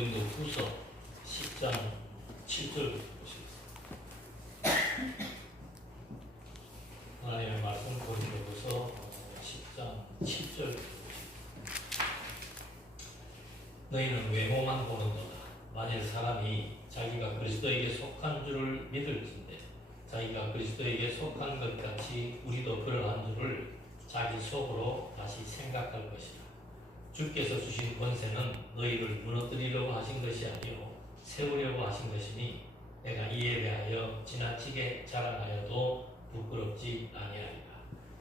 고린도후서 10장 7절 보시겠습니다. 하나님의 말씀 고린도후서 10장 7절 너희는 외모만 보는도다. 만일 사람이 자기가 그리스도에게 속한 줄을 믿을진대 자기가 그리스도에게 속한 것 같이 우리도 그러한 줄을 자기 속으로 다시 생각할 것이다. 주께서 주신 권세는 너희를 무너뜨리려고 하신 것이 아니요 세우려고 하신 것이니 내가 이에 대하여 지나치게 자랑하여도 부끄럽지 아니하리라.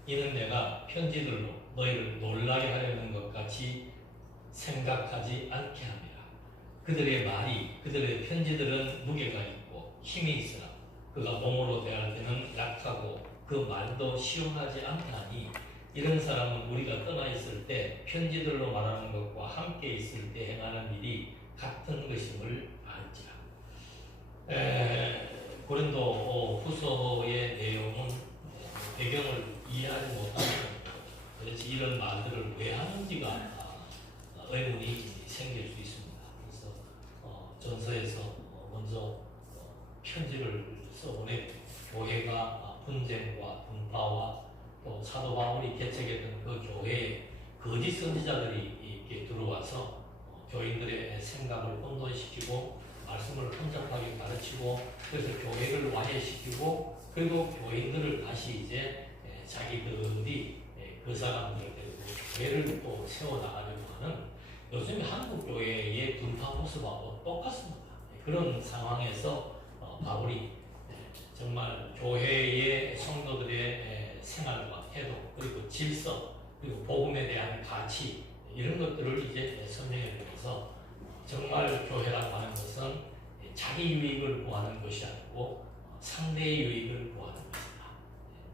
이는 내가 편지들로 너희를 놀라게 하려는 것 같이 생각하지 않게 함이라. 그들의 말이 그들의 편지들은 무게가 있고 힘이 있으나 그가 몸으로 대할 때는 약하고 그 말도 시원하지 않다니 이런 사람은 우리가 떠나 있을 때 편지들로 말하는 것과 함께 있을 때 행하는 일이 같은 것임을 알지라. 고린도 후서의 내용은 배경을 이해하지 못하면 도대체 이런 말들을 왜 하는지가 의문이 생길 수 있습니다. 그래서 전서에서 먼저 편지를 써보내 교회가 분쟁과 분파와 또 사도 바울이 개척했던 그 교회에 거짓 선지자들이 이렇게 들어와서 교인들의 생각을 혼돈시키고 말씀을 혼잡하게 가르치고 그래서 교회를 와해시키고 그리고 교인들을 다시 이제 자기들이 그 사람들을 데리고 교회를 또 세워나가려고 하는 요즘 한국 교회의 분파 모습하고 똑같습니다. 그런 상황에서 바울이 정말 교회의 성도들의 생활과 태도 그리고 질서 그리고 복음에 대한 가치 이런 것들을 이제 설명해주면서 정말 교회라고 하는 것은 자기 유익을 구하는 것이 아니고 상대의 유익을 구하는 것이다.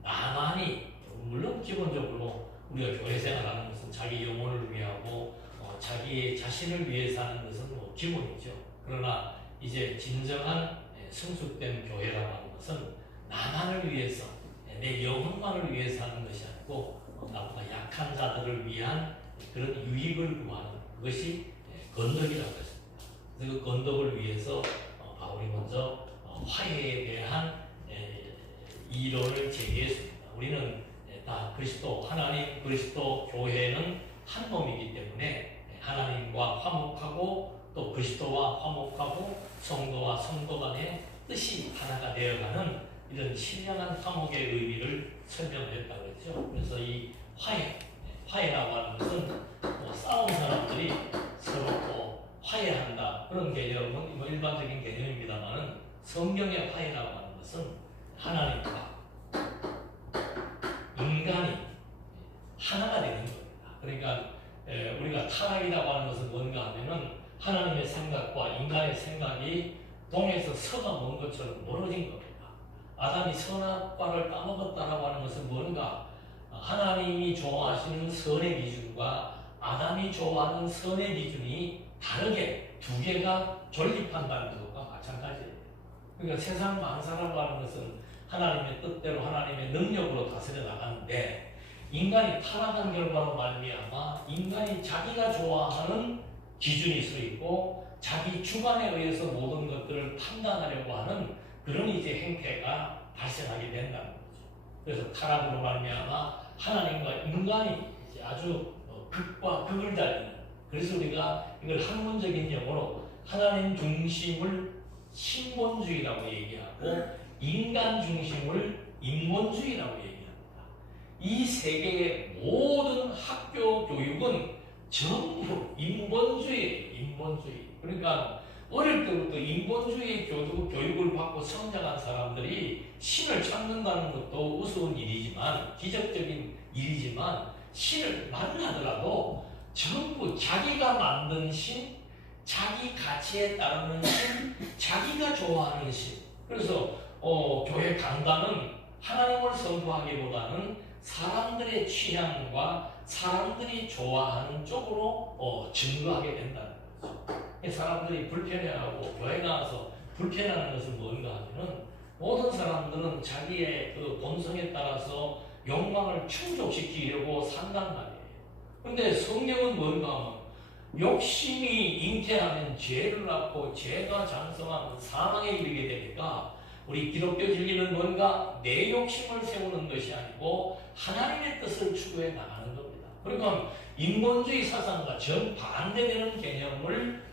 나만이 물론 기본적으로 우리가 교회 생활하는 것은 자기 영혼을 위하고 자기의 자신을 위해서 하는 것은 뭐 기본이죠. 그러나 이제 진정한 성숙된 교회라고 하는 것은 나만을 위해서 내 영혼만을 위해서 하는 것이 아니고 나보다 약한 자들을 위한 그런 유익을 구하는 그것이 건덕이라고 했습니다. 그래서 그 건덕을 위해서 바울이 먼저 화해에 대한 이론을 제기했습니다. 우리는 다 그리스도 하나님 그리스도 교회는 한 몸이기 때문에 하나님과 화목하고 또 그리스도와 화목하고 성도와 성도 간의 뜻이 하나가 되어가는 이런 신령한 화목의 의미를 설명했다고 했죠. 그래서 이 화해라고 하는 것은 싸운 사람들이 서로 또 화해한다 그런 개념은 일반적인 개념입니다만은 성경의 화해라고 하는 것은 하나님과 인간이 하나가 되는 겁니다. 그러니까 우리가 타락이라고 하는 것은 뭔가 하면은 하나님의 생각과 인간의 생각이 동에서 서가 먼 것처럼 멀어진 겁니다. 아담이 선악과를 따먹었다라고 하는 것은 뭔가 하나님이 좋아하시는 선의 기준과 아담이 좋아하는 선의 기준이 다르게 두 개가 존립한다는 것과 마찬가지예요. 그러니까 세상 만사라고 하는 것은 하나님의 뜻대로 하나님의 능력으로 다스려 나가는데 인간이 타락한 결과로 말미암아 인간이 자기가 좋아하는 기준이 서 있고 자기 주관에 의해서 모든 것들을 판단하려고 하는 그런 이제 행태가 발생하게 된다는 거죠. 그래서 타락으로 말미암아 하나님과 인간이 이제 아주 극과 극을 달리는 그래서 우리가 이걸 학문적인 용어로 하나님 중심을 신본주의라고 얘기하고 인간 중심을 인본주의라고 얘기합니다. 이 세계의 모든 학교 교육은 전부 인본주의예요. 인본주의. 그러니까 어릴 때부터 인본주의 교육을 받고 성장한 사람들이 신을 찾는다는 것도 우스운 일이지만 기적적인 일이지만 신을 만나더라도 전부 자기가 만든 신, 자기 가치에 따르는 신, 자기가 좋아하는 신. 그래서 교회 강단은 하나님을 선포하기보다는 사람들의 취향과 사람들이 좋아하는 쪽으로 증거하게 된다는 거죠. 사람들이 불편해하고 교회 나와서 불편해하는 것은 뭔가 하면은 모든 사람들은 자기의 그 본성에 따라서 욕망을 충족시키려고 산단 말이에요. 근데 성경은 뭔가 하면 욕심이 잉태하면 죄를 낳고 죄가 장성하면 사망에 이르게 되니까 우리 기독교 진리는 뭔가 내 욕심을 세우는 것이 아니고 하나님의 뜻을 추구해 나가는 겁니다. 그러니까 인본주의 사상과 정반대되는 개념을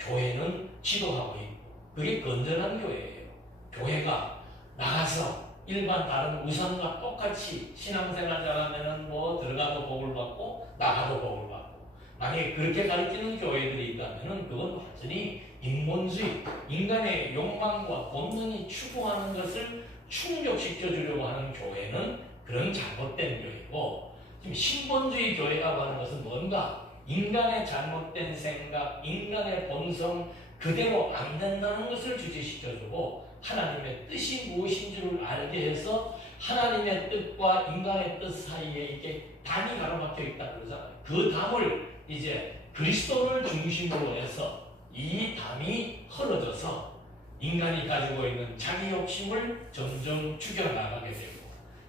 교회는 지도하고 있고 그게 건전한 교회예요. 교회가 나가서 일반 다른 우상과 똑같이 신앙생활 잘하면은 뭐 들어가도 복을 받고 나가도 복을 받고 만약에 그렇게 가르치는 교회들이 있다면은 그건 완전히 인본주의, 인간의 욕망과 본능이 추구하는 것을 충족시켜 주려고 하는 교회는 그런 잘못된 교회고, 지금 신본주의 교회라고 하는 것은 뭔가 인간의 잘못된 생각, 인간의 본성 그대로 안 된다는 것을 주지시켜주고 하나님의 뜻이 무엇인 줄 알게 해서 하나님의 뜻과 인간의 뜻 사이에 이게 담이 가로막혀 있다 그러잖아요. 그 담을 이제 그리스도를 중심으로 해서 이 담이 헐어져서 인간이 가지고 있는 자기 욕심을 점점 죽여나가게 되고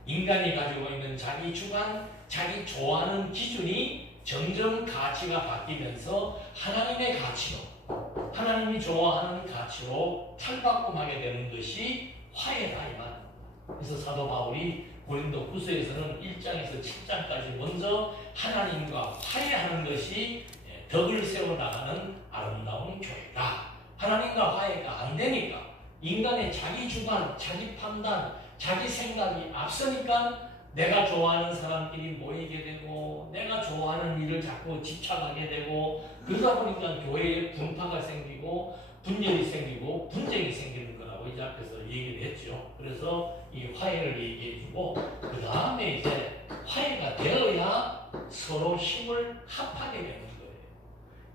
인간이 가지고 있는 자기 주관, 자기 좋아하는 기준이 점점 가치가 바뀌면서 하나님의 가치로, 하나님이 좋아하는 가치로 탈바꿈하게 되는 것이 화해다 이 말입니다. 그래서 사도 바울이 고린도 후서에서는 1장에서 7장까지 먼저 하나님과 화해하는 것이 덕을 세워나가는 아름다운 교회다. 하나님과 화해가 안 되니까 인간의 자기 주관, 자기 판단, 자기 생각이 앞서니까 내가 좋아하는 사람끼리 모이게 되고 내가 좋아하는 일을 자꾸 집착하게 되고 그러다 보니까 교회에 분파가 생기고 분열이 생기고 분쟁이 생기는 거라고 이제 앞에서 얘기를 했죠. 그래서 이 화해를 얘기해주고 그 다음에 이제 화해가 되어야 서로 힘을 합하게 되는 거예요.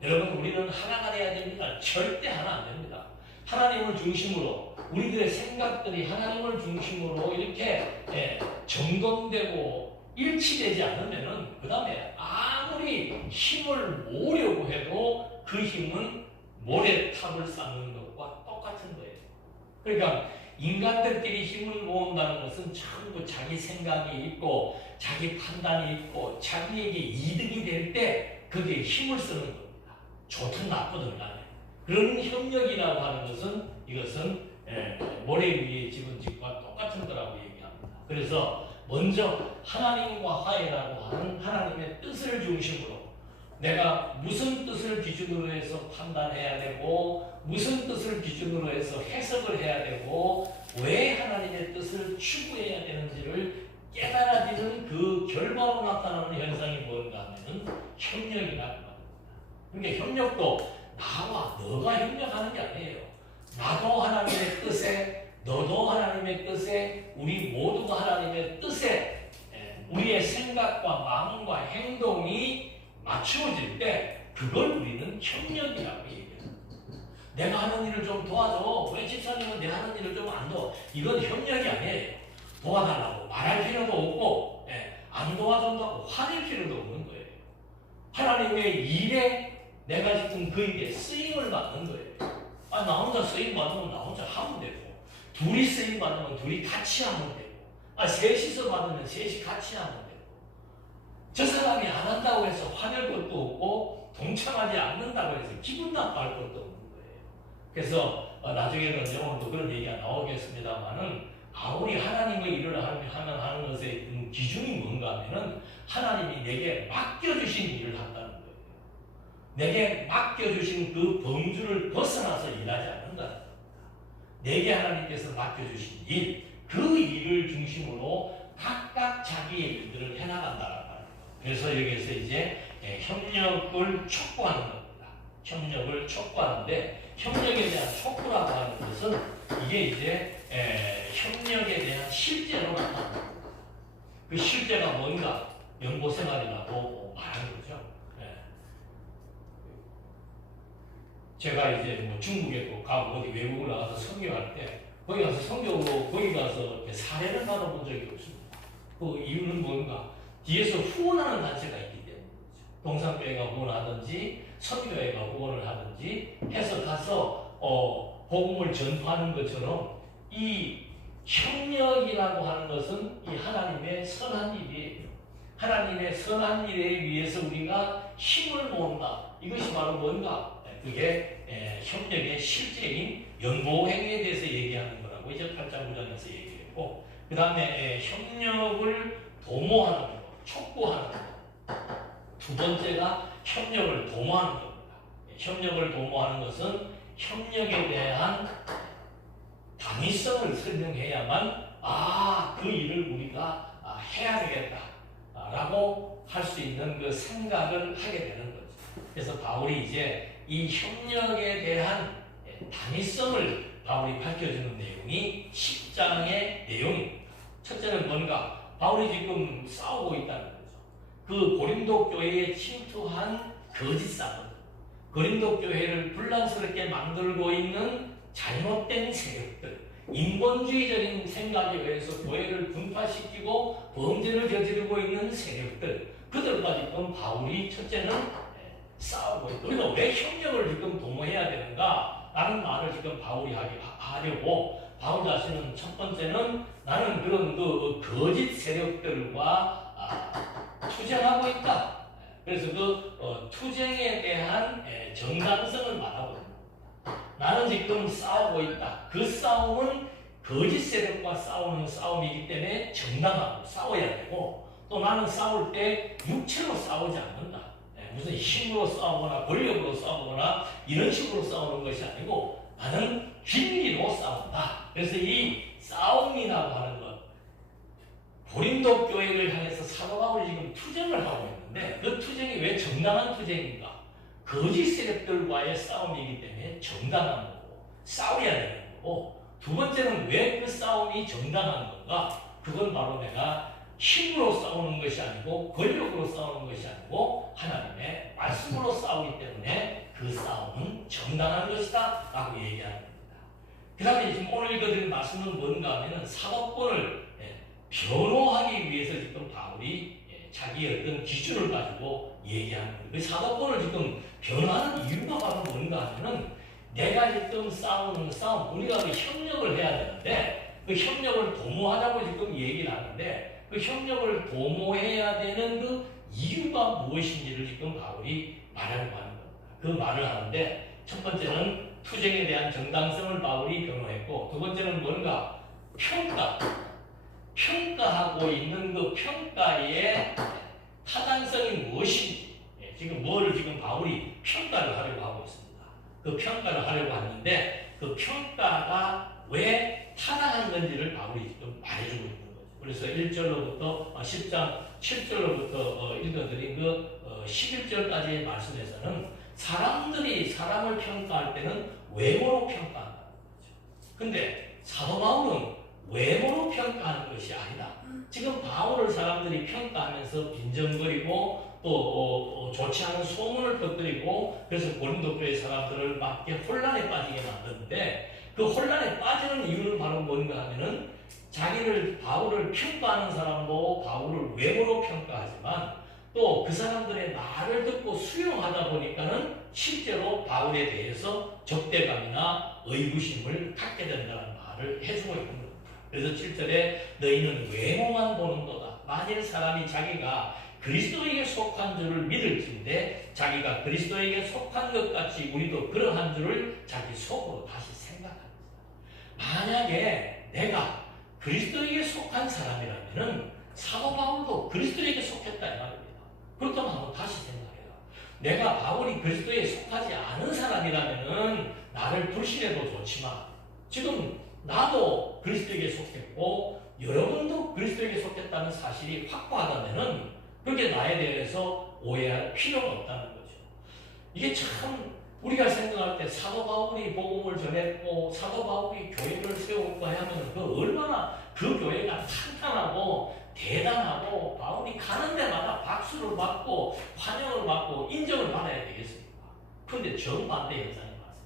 여러분 우리는 하나가 돼야 됩니다. 절대 하나 안 됩니다. 하나님을 중심으로 우리들의 생각들이 하나님을 중심으로 이렇게 점검되고 일치되지 않으면은 그 다음에 아무리 힘을 모으려고 해도 그 힘은 모래탑을 쌓는 것과 똑같은 거예요. 그러니까 인간들끼리 힘을 모은다는 것은 전부 자기 생각이 있고 자기 판단이 있고 자기에게 이득이 될 때 그게 힘을 쓰는 겁니다. 좋든 나쁘든 간에. 그런 협력이라고 하는 것은 이것은 모래 위에 집은 집과 똑같은 거라고 얘기합니다. 그래서 먼저 하나님과 화해라고 하는 하나님의 뜻을 중심으로 내가 무슨 뜻을 기준으로 해서 판단해야 되고 무슨 뜻을 기준으로 해서 해석을 해야 되고 왜 하나님의 뜻을 추구해야 되는지를 깨달아지는 그 결과로 나타나는 현상이 뭔가 하면 협력이라고 합니다. 그러니까 협력도 나와 너가 협력하는 게 아니에요. 나도 하나님의 뜻에 너도 하나님의 뜻에 우리 모두가 하나님의 뜻에 우리의 생각과 마음과 행동이 맞추어질 때 그걸 우리는 협력이라고 얘기해요. 내가 하는 일을 좀 도와줘. 왜 집사님은 내 하는 일을 좀 안 도와? 이건 협력이 아니에요. 도와달라고 말할 필요도 없고 안 도와준다고 화낼 필요도 없는 거예요. 하나님의 일에 내가 지금 그 일에 쓰임을 받는 거예요. 나 혼자 쓰임 받으면 나 혼자 하면 되고 둘이 쓰임 받으면 둘이 같이 하면 되고 셋이서 받으면 셋이 같이 하면 되고 저 사람이 안 한다고 해서 화낼 것도 없고 동참하지 않는다고 해서 기분 나빠할 것도 없는 거예요. 그래서 나중에는 영어도 그런 얘기가 나오겠습니다만은 우리 하나님의 일을 하는 것의 기준이 뭔가 하면은 하나님이 내게 맡겨주신 일을 한다는 거예요. 내게 맡겨주신 그 범주를 벗어나서 일하지 않는다. 내게 하나님께서 맡겨주신 일, 그 일을 중심으로 각각 자기의 일들을 해나간다는 거예요. 그래서 여기에서 이제 협력을 촉구하는 겁니다. 협력을 촉구하는데 협력에 대한 촉구라고 하는 것은 이게 이제 협력에 대한 실제로 나타나는 겁니다. 그 실제가 뭔가 연보생활이라고 말하는 거죠. 제가 이제 뭐 중국에 또 가고 어디 외국을 나가서 선교할 때 거기 가서 선교로 거기 가서 사례를 받아본 적이 없습니다. 그 이유는 뭔가 뒤에서 후원하는 단체가 있기 때문이죠. 동산교회가 후원하든지 선교회가 후원을 하든지 해서 가서 복음을 전파하는 것처럼 이 협력이라고 하는 것은 이 하나님의 선한 일이에요. 하나님의 선한 일에 위해서 우리가 힘을 모은다. 이것이 바로 뭔가? 그게 협력의 실제인 연보행위에 대해서 얘기하는 거라고 이제 8장 9장에서 얘기했고, 그 다음에 협력을 도모하는 것, 촉구하는 것. 두 번째가 협력을 도모하는 겁니다. 협력을 도모하는 것은 협력에 대한 당위성을 설명해야만 그 일을 우리가 해야 되겠다 라고 할 수 있는 그 생각을 하게 되는 거죠. 그래서 바울이 이제 이 협력에 대한 당위성을 바울이 밝혀주는 내용이 10장의 내용입니다. 첫째는 뭔가? 바울이 지금 싸우고 있다는 거죠. 그 고린도 교회에 침투한 거짓 사건, 고린도 교회를 분란스럽게 만들고 있는 잘못된 세력들, 인본주의적인 생각에 의해서 교회를 분파시키고 범죄를 저지르고 있는 세력들, 그들과 지금 바울이 첫째는 싸우고 있다. 우리가 왜 협력을 지금 도모해야 되는가? 라는 말을 지금 바울이 하려고, 바울 자신은 첫 번째는 나는 그런 그 거짓 세력들과 투쟁하고 있다. 그래서 그 투쟁에 대한 정당성을 말하고 있습니다. 나는 지금 싸우고 있다. 그 싸움은 거짓 세력과 싸우는 싸움이기 때문에 정당하고 싸워야 되고, 또 나는 싸울 때 육체로 싸우지 않는다. 무슨 힘으로 싸우거나 권력으로 싸우거나 이런 식으로 싸우는 것이 아니고 나는 진리로 싸운다. 그래서 이 싸움이라고 하는 것, 고린도 교회를 향해서 사도 바울이 지금 투쟁을 하고 있는데, 그 투쟁이 왜 정당한 투쟁인가? 거짓 세력들과의 싸움이기 때문에 정당한 거고 싸워야 되는 거고, 두 번째는 왜 그 싸움이 정당한 건가? 그건 바로 내가 힘으로 싸우는 것이 아니고 권력으로 싸우는 것이 아니고 하나님의 말씀으로 싸우기 때문에 그 싸움은 정당한 것이다 라고 얘기하는 겁니다. 그 다음에 지금 오늘 읽어드린 말씀은 뭔가 하면 사도권을 변호하기 위해서 지금 바울이 자기의 어떤 기준을 가지고 얘기하는 거예요. 그 사도권을 지금 변호하는 이유가 바로 뭔가 하면은 내가 지금 싸우는 싸움, 우리가 그 협력을 해야 되는데 그 협력을 도모하자고 지금 얘기를 하는데, 그 협력을 도모해야 되는 그 이유가 무엇인지를 지금 바울이 말하려고 하는 겁니다. 그 말을 하는데, 첫 번째는 투쟁에 대한 정당성을 바울이 변호했고, 두 번째는 뭔가? 평가하고 있는 그 평가의 타당성이 무엇인지, 지금 뭐를 지금 바울이 평가를 하려고 하고 있습니다. 그 평가를 하려고 하는데, 그 평가가 왜 타당한 건지를 바울이 지금 말해주고 있는 거죠. 그래서 1절로부터 10장 7절로부터 읽어드린 그 11절까지의 말씀에서는 사람들이 사람을 평가할 때는 외모로 평가한다는 거죠. 근데 사도 바울은 외모로 평가하는 것이 아니다. 지금 바울을 사람들이 평가하면서 빈정거리고 또 좋지 않은 소문을 퍼뜨리고, 그래서 고린도 교회 사람들을 막 혼란에 빠지게 만드는데, 그 혼란에 빠지는 이유는 바로 뭔가 하면은 자기를 바울을 평가하는 사람도 바울을 외모로 평가하지만 또 그 사람들의 말을 듣고 수용하다 보니까는 실제로 바울에 대해서 적대감이나 의구심을 갖게 된다는 말을 해주고 있는 겁니다. 그래서 7절에 너희는 외모만 보는도다. 만일 사람이 자기가 그리스도에게 속한 줄을 믿을진데 자기가 그리스도에게 속한 것 같이 우리도 그러한 줄을 자기 속으로 다시 생각합니다. 만약에 내가 그리스도에게 속한 사람이라면은 사도 바울도 그리스도에게 속했다 이 말입니다. 그렇다면 한번 다시 생각해요. 내가 바울이 그리스도에 속하지 않은 사람이라면은 나를 불신해도 좋지만 지금 나도 그리스도에게 속했고 여러분도 그리스도에게 속했다는 사실이 확고하다면은 그게 나에 대해서 오해할 필요가 없다는 거죠. 이게 참 우리가 생각할 때 사도 바울이 복음을 전했고 사도 바울이 교회를 세웠고 하면 그 얼마나 그 교회가 탄탄하고 대단하고 바울이 가는 데마다 박수를 받고 환영을 받고 인정을 받아야 되겠습니까? 그런데 정반대 현상이 왔어요.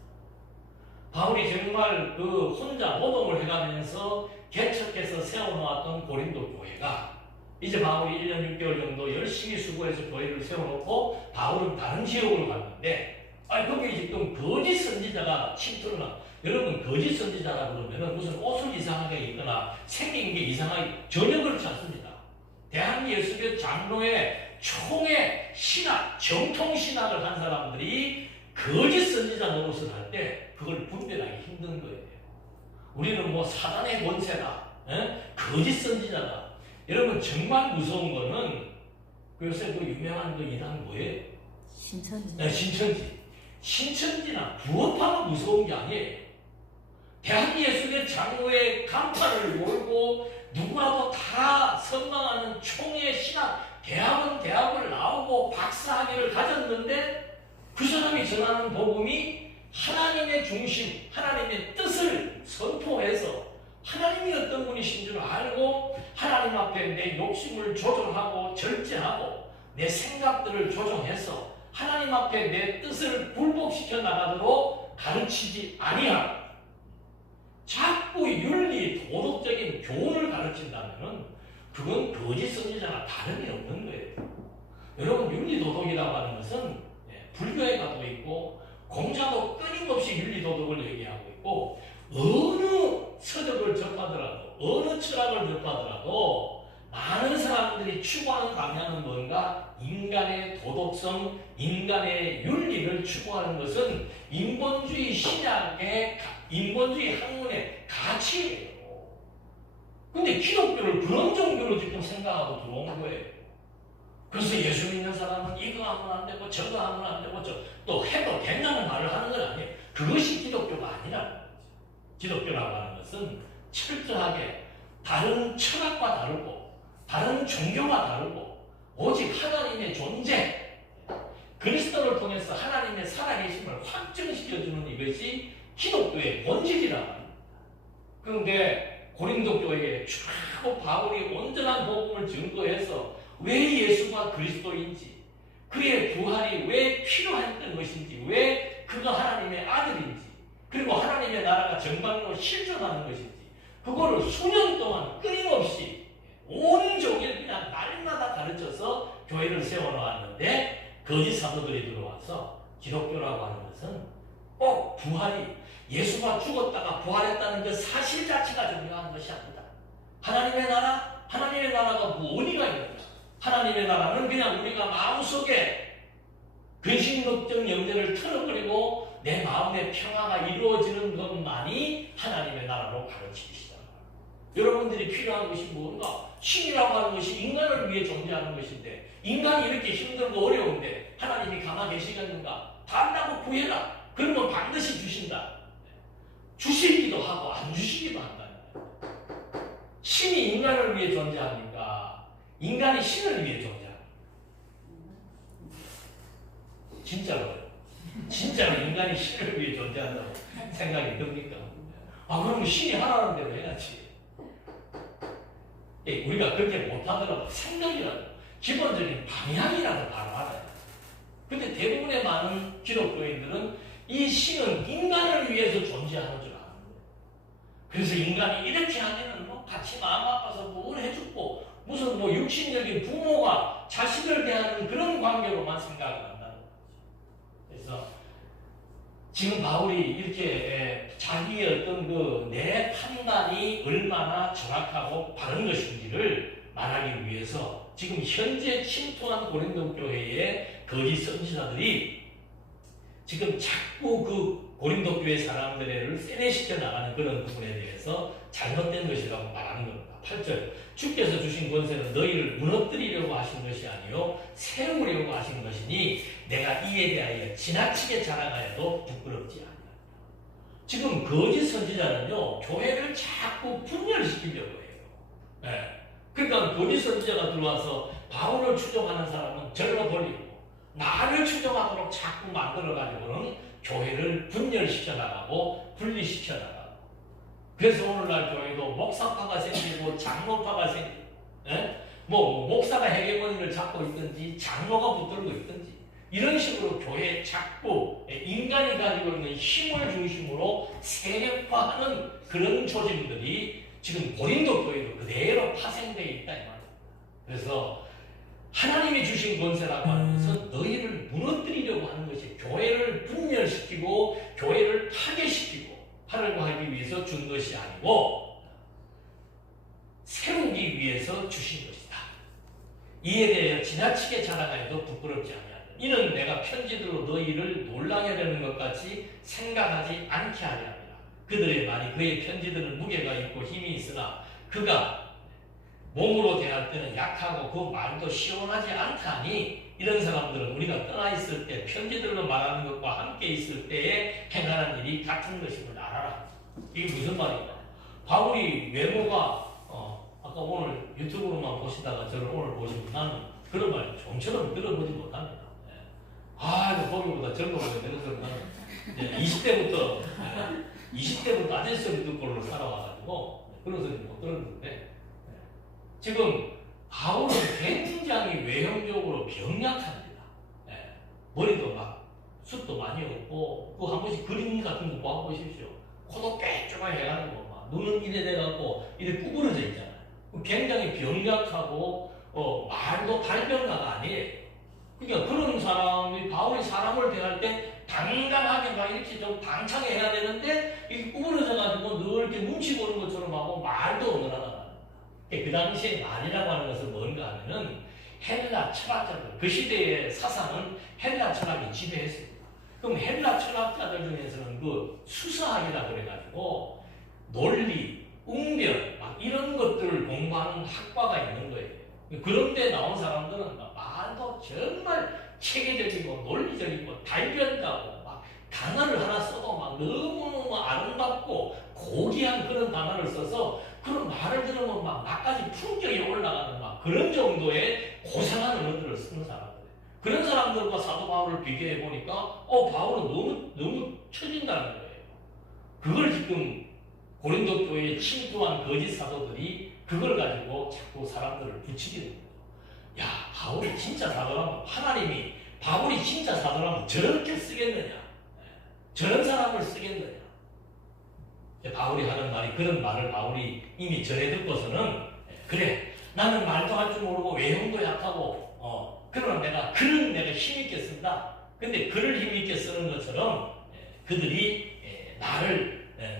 바울이 정말 그 혼자 노동을 해가면서 개척해서 세워놓았던 고린도 교회가 이제 바울이 1년 6개월 정도 열심히 수고해서 교회를 세워놓고 바울은 다른 지역으로 갔는데 거기 지금 거짓 선지자가 침투를 하. 여러분 거짓 선지자라 그러면은 무슨 옷을 이상하게 입거나 생긴 게 이상하게 전혀 그렇지 않습니다. 대한예수교 장로의 총회 신학, 정통 신학을 한 사람들이 거짓 선지자 노릇을 할 때 그걸 분별하기 힘든 거예요. 우리는 뭐 사단의 권세다, 거짓 선지자다. 여러분 정말 무서운 거는 요새 그 유명한 그 이단 뭐예요? 신천지. 신천지나 부업파가 무서운 게 아니에요. 대한예수교 장로의 간판을 몰고 누구라도 다 선망하는 총회 신학 대학을 나오고 박사학위를 가졌는데 그 사람이 전하는 복음이 하나님의 중심, 하나님의 뜻을 선포해서 하나님이 어떤 분이신 줄 알고 하나님 앞에 내 욕심을 조정하고 절제하고 내 생각들을 조정해서 하나님 앞에 내 뜻을 굴복시켜 나가도록 가르치지 아니하고 자꾸 윤리, 도덕적인 교훈을 가르친다면 그건 거짓 선지자나 다름이 없는 거예요. 여러분 윤리, 도덕이라고 하는 것은 불교에 가도 있고 공자도 끊임없이 윤리, 도덕을 얘기하고 있고 어느 서적을 접하더라도 어느 철학을 접하더라도 많은 사람들이 추구하는 방향은 뭔가 인간의 도덕성, 인간의 윤리를 추구하는 것은 인본주의 신학의 인본주의 학문의 가치예요. 근데 기독교를 그런 종교로 지금 생각하고 들어온 거예요. 그래서 예수 믿는 사람은 이거 하면 안 되고 저거 하면 안 되고 또 해도 된다는 말을 하는 건 아니에요. 그것이 기독교가 아니라는 거죠. 기독교라고 하는 것은 철저하게 다른 철학과 다르고 다른 종교와 다르고 오직 하나님의 존재, 그리스도를 통해서 하나님의 살아계심을 확증시켜주는 이것이 기독교의 본질이라고 합니다. 그런데 고린도 교회에 쭉 바울이 온전한 복음을 증거해서 왜 예수가 그리스도인지, 그의 부활이 왜 필요했던 것인지, 왜 그가 하나님의 아들인지, 그리고 하나님의 나라가 정말로 실존하는 것인지, 그거를 수년 동안 끊임없이 온종일 그냥 날마다 가르쳐서 교회를 세워놓았는데 거짓 사도들이 들어와서 기독교라고 하는 것은 꼭 부활이 예수가 죽었다가 부활했다는 그 사실 자체가 중요한 것이 아니다. 하나님의 나라가 뭐 어디가 있는가? 하나님의 나라는 그냥 우리가 마음속에 근심걱정 염려를 털어버리고 내 마음의 평화가 이루어지는 것만이 하나님의 나라로 가르치기 시작합니다. 여러분들이 필요한 것이 뭔가? 신이라고 하는 것이 인간을 위해 존재하는 것인데 인간이 이렇게 힘들고 어려운데 하나님이 가만히 계시겠는가? 달라고 구해라. 그러면 반드시 주신다. 주시기도 하고 안 주시기도 한다. 신이 인간을 위해 존재합니까? 인간이 신을 위해 존재합니다. 진짜로 인간이 신을 위해 존재한다고 생각이 듭니까? 그러면 신이 하라는 대로 해야지. 우리가 그렇게 못하더라도 생각이라도 기본적인 방향이라도 바로 알아야 돼. 근데 대부분의 많은 기독교인들은 이 신은 인간을 위해서 존재하는 줄 아는 거예요. 그래서 인간이 이렇게 하면은 뭐 같이 마음 아파서 뭘 해주고 무슨 뭐 육신적인 부모가 자식을 대하는 그런 관계로만 생각을 한다는 거죠. 그래서 지금 바울이 이렇게 자기의 어떤 그 내 판단이 얼마나 정확하고 바른 것인지를 말하기 위해서 지금 현재 침투한 고린도 교회의 거짓 선지자들이 지금 자꾸 그 고린도 교회 사람들을 세뇌시켜 나가는 그런 부분에 대해서 잘못된 것이라고 말하는 겁니다. 8절 주께서 주신 권세는 너희를 무너뜨리려고 하신 것이 아니요 세우려고 하신 것이니 내가 이에 대하여 지나치게 자랑하여도 부끄럽지 않아. 지금 거짓 선지자는요 교회를 자꾸 분열시키려고 해요. 그러니까 거짓 선지자가 들어와서 바울을 추종하는 사람은 절로 돌리고 나를 추종하도록 자꾸 만들어가지고는 교회를 분열시켜 나가고 분리시켜 나가고, 그래서 오늘날 교회도 목사파가 생기고 장로파가 생기고, 뭐 목사가 헤게모니를 잡고 있든지 장로가 붙들고 있든지 이런 식으로 교회에 자꾸 인간이 가지고 있는 힘을 중심으로 세력화하는 그런 조짐들이 지금 고린도 교회도 그대로 파생되어 있다 이 말입니다. 그래서 하나님이 주신 권세라고 하는 것은 너희를 무너뜨리려고 하는 것이 교회를 분열시키고 교회를 파괴시키고 하려고 하기 위해서 준 것이 아니고 세우기 위해서 주신 것이다. 이에 대해 지나치게 자랑하여도 부끄럽지 아니하다. 이는 내가 편지들로 너희를 놀라게 되는 것 같이 생각하지 않게 하려 함이라. 그들의 말이 그의 편지들은 무게가 있고 힘이 있으나 그가 몸으로 대할 때는 약하고 그 말도 시원하지 않다니 이런 사람들은 우리가 떠나 있을 때 편지들로 말하는 것과 함께 있을 때에 행하는 일이 같은 것임을 알아라. 이게 무슨 말인가? 바울이 외모가 아까 오늘 유튜브로만 보시다가 저를 오늘 보시면 나는 그런 말 좀처럼 들어보지 못합니다. 거기보다 저런 거보다 이런 소리 나는 20대부터 아재 소리 듣고 살아와가지고 그런 소리 못 들었는데 지금 바울은 굉장히 외형적으로 병약합니다. 머리도 막 숱도 많이 없고 그 한 번씩 그림 같은 거 보십시오. 코도 빼쪽하게 해가지고 막 눈은 이래 돼갖고 이래 구부러져 있잖아요. 굉장히 병약하고 말도 달변가가 아니에요. 그러니까 그런 사람이 바울이 사람을 대할 때 당당하게 막 이렇게 좀 당차게 해야 되는데 이게 구부러져가지고 늘 이렇게 눈치 보는 것처럼 하고 말도 어눌하다. 그 당시에 말이라고 하는 것은 뭔가 하면은 헬라 철학자들, 그 시대의 사상은 헬라 철학이 지배했습니다. 그럼 헬라 철학자들 중에서는 그 수사학이라고 그래가지고 논리, 웅변 막 이런 것들을 공부하는 학과가 있는 거예요. 그런 데 나온 사람들은 말도 정말 체계적이고 논리적이고 달변가고 막 단어를 하나 써도 막 너무너무 아름답고 고귀한 그런 단어를 써서 그런 말을 들으면 막 나까지 품격이 올라가는 막 그런 정도의 고상한 언어들을 쓰는 사람들. 그런 사람들과 사도 바울을 비교해 보니까 바울은 너무 처진다는 거예요. 그걸 지금 고린도 교회에 침투한 거짓 사도들이 그걸 가지고 자꾸 사람들을 부추기는 거예요. 야, 바울이 진짜 사도라면 하나님이 바울이 진짜 사도라면 저렇게 쓰겠느냐? 저런 사람을 쓰겠느냐? 바울이 하는 말이 그런 말을 바울이 이미 전해 듣고서는 그래 나는 말도 할 줄 모르고 외형도 약하고 그러나 내가 글은 내가 힘있게 쓴다. 근데 글을 힘있게 쓰는 것처럼 그들이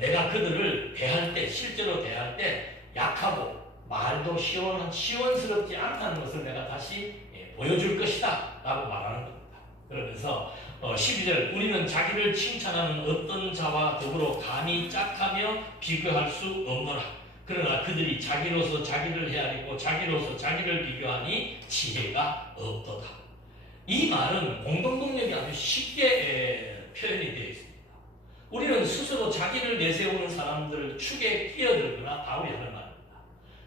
내가 그들을 대할 때 실제로 대할 때 약하고 말도 시원스럽지 않다는 것을 내가 다시 보여줄 것이다 라고 말하는 겁니다. 그러면서 12절 우리는 자기를 칭찬하는 어떤 자와 더불어 감히 짝하며 비교할 수 없노라. 그러나 그들이 자기로서 자기를 헤아리고 자기로서 자기를 비교하니 지혜가 없도다. 이 말은 공동동력이 아주 쉽게 표현이 되어 있습니다. 우리는 스스로 자기를 내세우는 사람들을 축에 끼어들거나 바울이 하는 말입니다.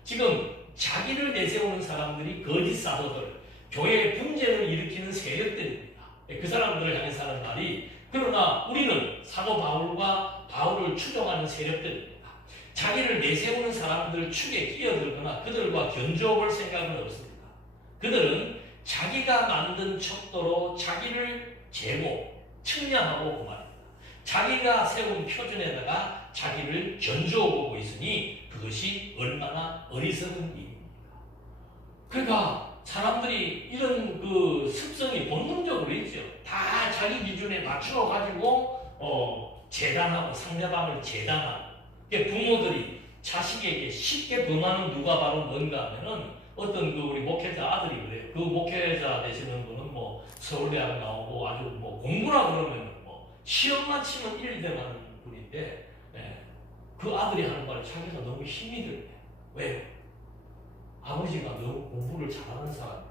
지금 자기를 내세우는 사람들이 거짓 사도들, 교회의 분쟁을 일으키는 세력들입니다. 그 사람들을 향해서 하는 말이 그러나 우리는 사도 바울과 바울을 추종하는 세력들입니다. 자기를 내세우는 사람들 축에 끼어들거나 그들과 견주어볼 생각은 없습니다. 그들은 자기가 만든 척도로 자기를 재고 측량하고 그 말입니다. 자기가 세운 표준에다가 자기를 견주어 보고 있으니 그것이 얼마나 어리석은 일입니까? 그러니까 사람들이 이런 그 습성이 본능적으로 있죠. 다 자기 기준에 맞추어 가지고 재단하고 상대방을 재단하고 부모들이 자식에게 쉽게 범하는 누가 바로 뭔가 하면은 어떤 그 우리 목회자 아들이 그래요. 그 목회자 되시는 분은 뭐 서울대학 나오고 아주 뭐 공부라 그러면 뭐 시험만 치면 1등 하는 분인데 그 아들이 하는 말에 자기가 너무 힘이 들대. 왜요? 아버지가 너무 공부를 잘하는 사람이고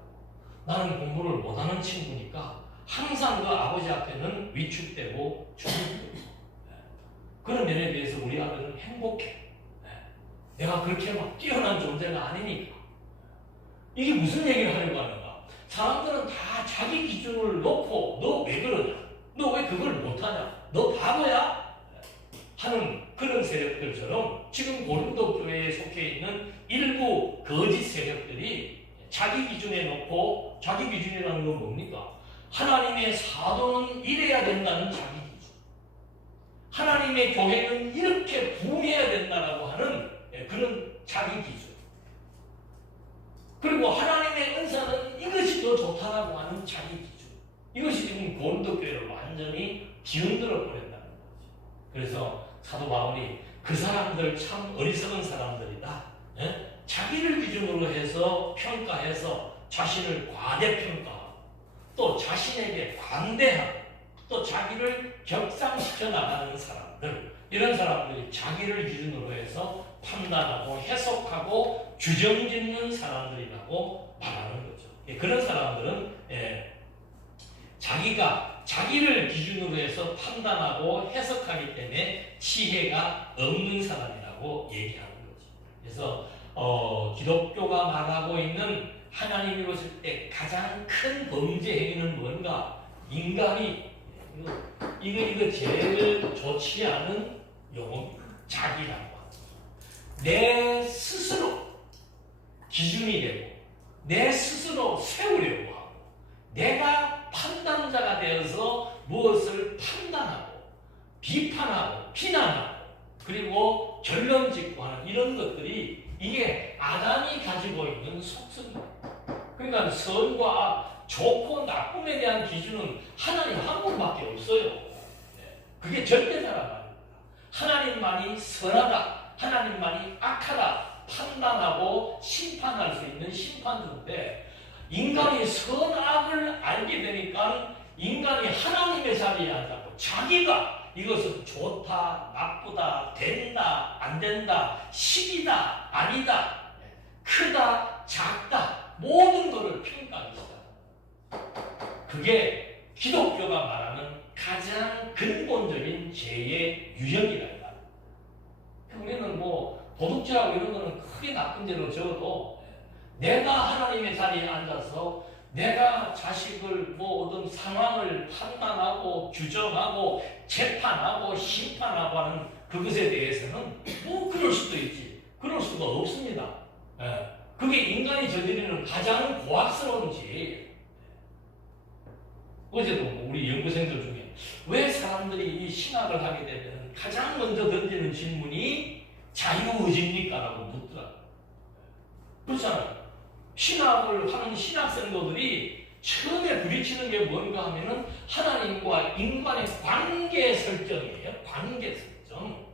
나는 공부를 못하는 친구니까 항상 그 아버지 앞에는 위축되고 주눅되고 그런 면에 대해서 우리 아들은 행복해. 내가 그렇게 막 뛰어난 존재가 아니니까. 이게 무슨 얘기를 하려고 하는가? 사람들은 다 자기 기준을 놓고 너 왜 그러냐? 너 왜 그걸 못하냐? 너 바보야? 하는 그런 세력들처럼 지금 고린도 교회에 속해 있는 일부 거짓 세력들이 자기 기준에 놓고 자기 기준이라는 건 뭡니까? 하나님의 사도는 이래야 된다는 자기 기준. 하나님의 교회는 이렇게 부흥해야 된다라고 하는 그런 자기 기준. 그리고 하나님의 은사는 이것이 더 좋다라고 하는 자기 기준. 이것이 지금 고린도 교회를 완전히 뒤흔들어 버린다는 거죠. 그래서 사도 바울이 그 사람들 참 어리석은 사람들이다. 자기를 기준으로 해서 평가해서 자신을 과대평가하고 또 자신에게 관대하고 또 자기를 격상시켜 나가는 사람들, 이런 사람들이 자기를 기준으로 해서 판단하고 해석하고 규정짓는 사람들이라고 말하는 거죠. 그런 사람들은 자기가 자기를 기준으로 해서 판단하고 해석하기 때문에 지혜가 없는 사람이라고 얘기하는 거죠. 그래서 기독교가 말하고 있는 하나님이 보실 때 가장 큰 범죄 행위는 뭔가? 인간이 이거 제일 좋지 않은 용어입니다. 자기라고 합니다. 내 스스로 기준이 되고 내 스스로 세우려고 하고 내가 판단자가 되어서 무엇을 판단하고 비판하고 비난하고 그리고 결론 짓고 하는 이런 것들이 이게 아담이 가지고 있는 속성입니다. 그러니까 선과 악, 좋고 나쁨에 대한 기준은 하나님 한 분밖에 없어요. 그게 절대자란 말입니다. 하나님만이 선하다, 하나님만이 악하다 판단하고 심판할 수 있는 심판자인데 인간이 선악을 알게 되니까 인간이 하나님의 자리에 앉았고 자기가 이것은 좋다, 나쁘다, 된다, 안 된다, 식이다, 아니다, 크다, 작다, 모든 것을 평가하기 시작합니다. 그게 기독교가 말하는 가장 근본적인 죄의 유형이라 말입니다. 우리는 뭐 도둑질하고 이런 거는 크게 나쁜 죄로 적어도 내가 하나님의 자리에 앉아서 내가 자식을 뭐 어떤 상황을 판단하고 규정하고 재판하고 심판하고 하는 그것에 대해서는 뭐 그럴 수도 있지 그럴 수가 없습니다. 그게 인간이 저지르는 가장 고압스러운 죄예요. 어제도 우리 연구생들 중에 왜 사람들이 이 신학을 하게 되면 가장 먼저 던지는 질문이 자유의지입니까? 라고 묻더라고요. 그렇잖아요. 신학을 하는 신학생도들이 처음에 부딪히는 게 뭔가 하면은 하나님과 인간의 관계 설정이에요. 관계 설정.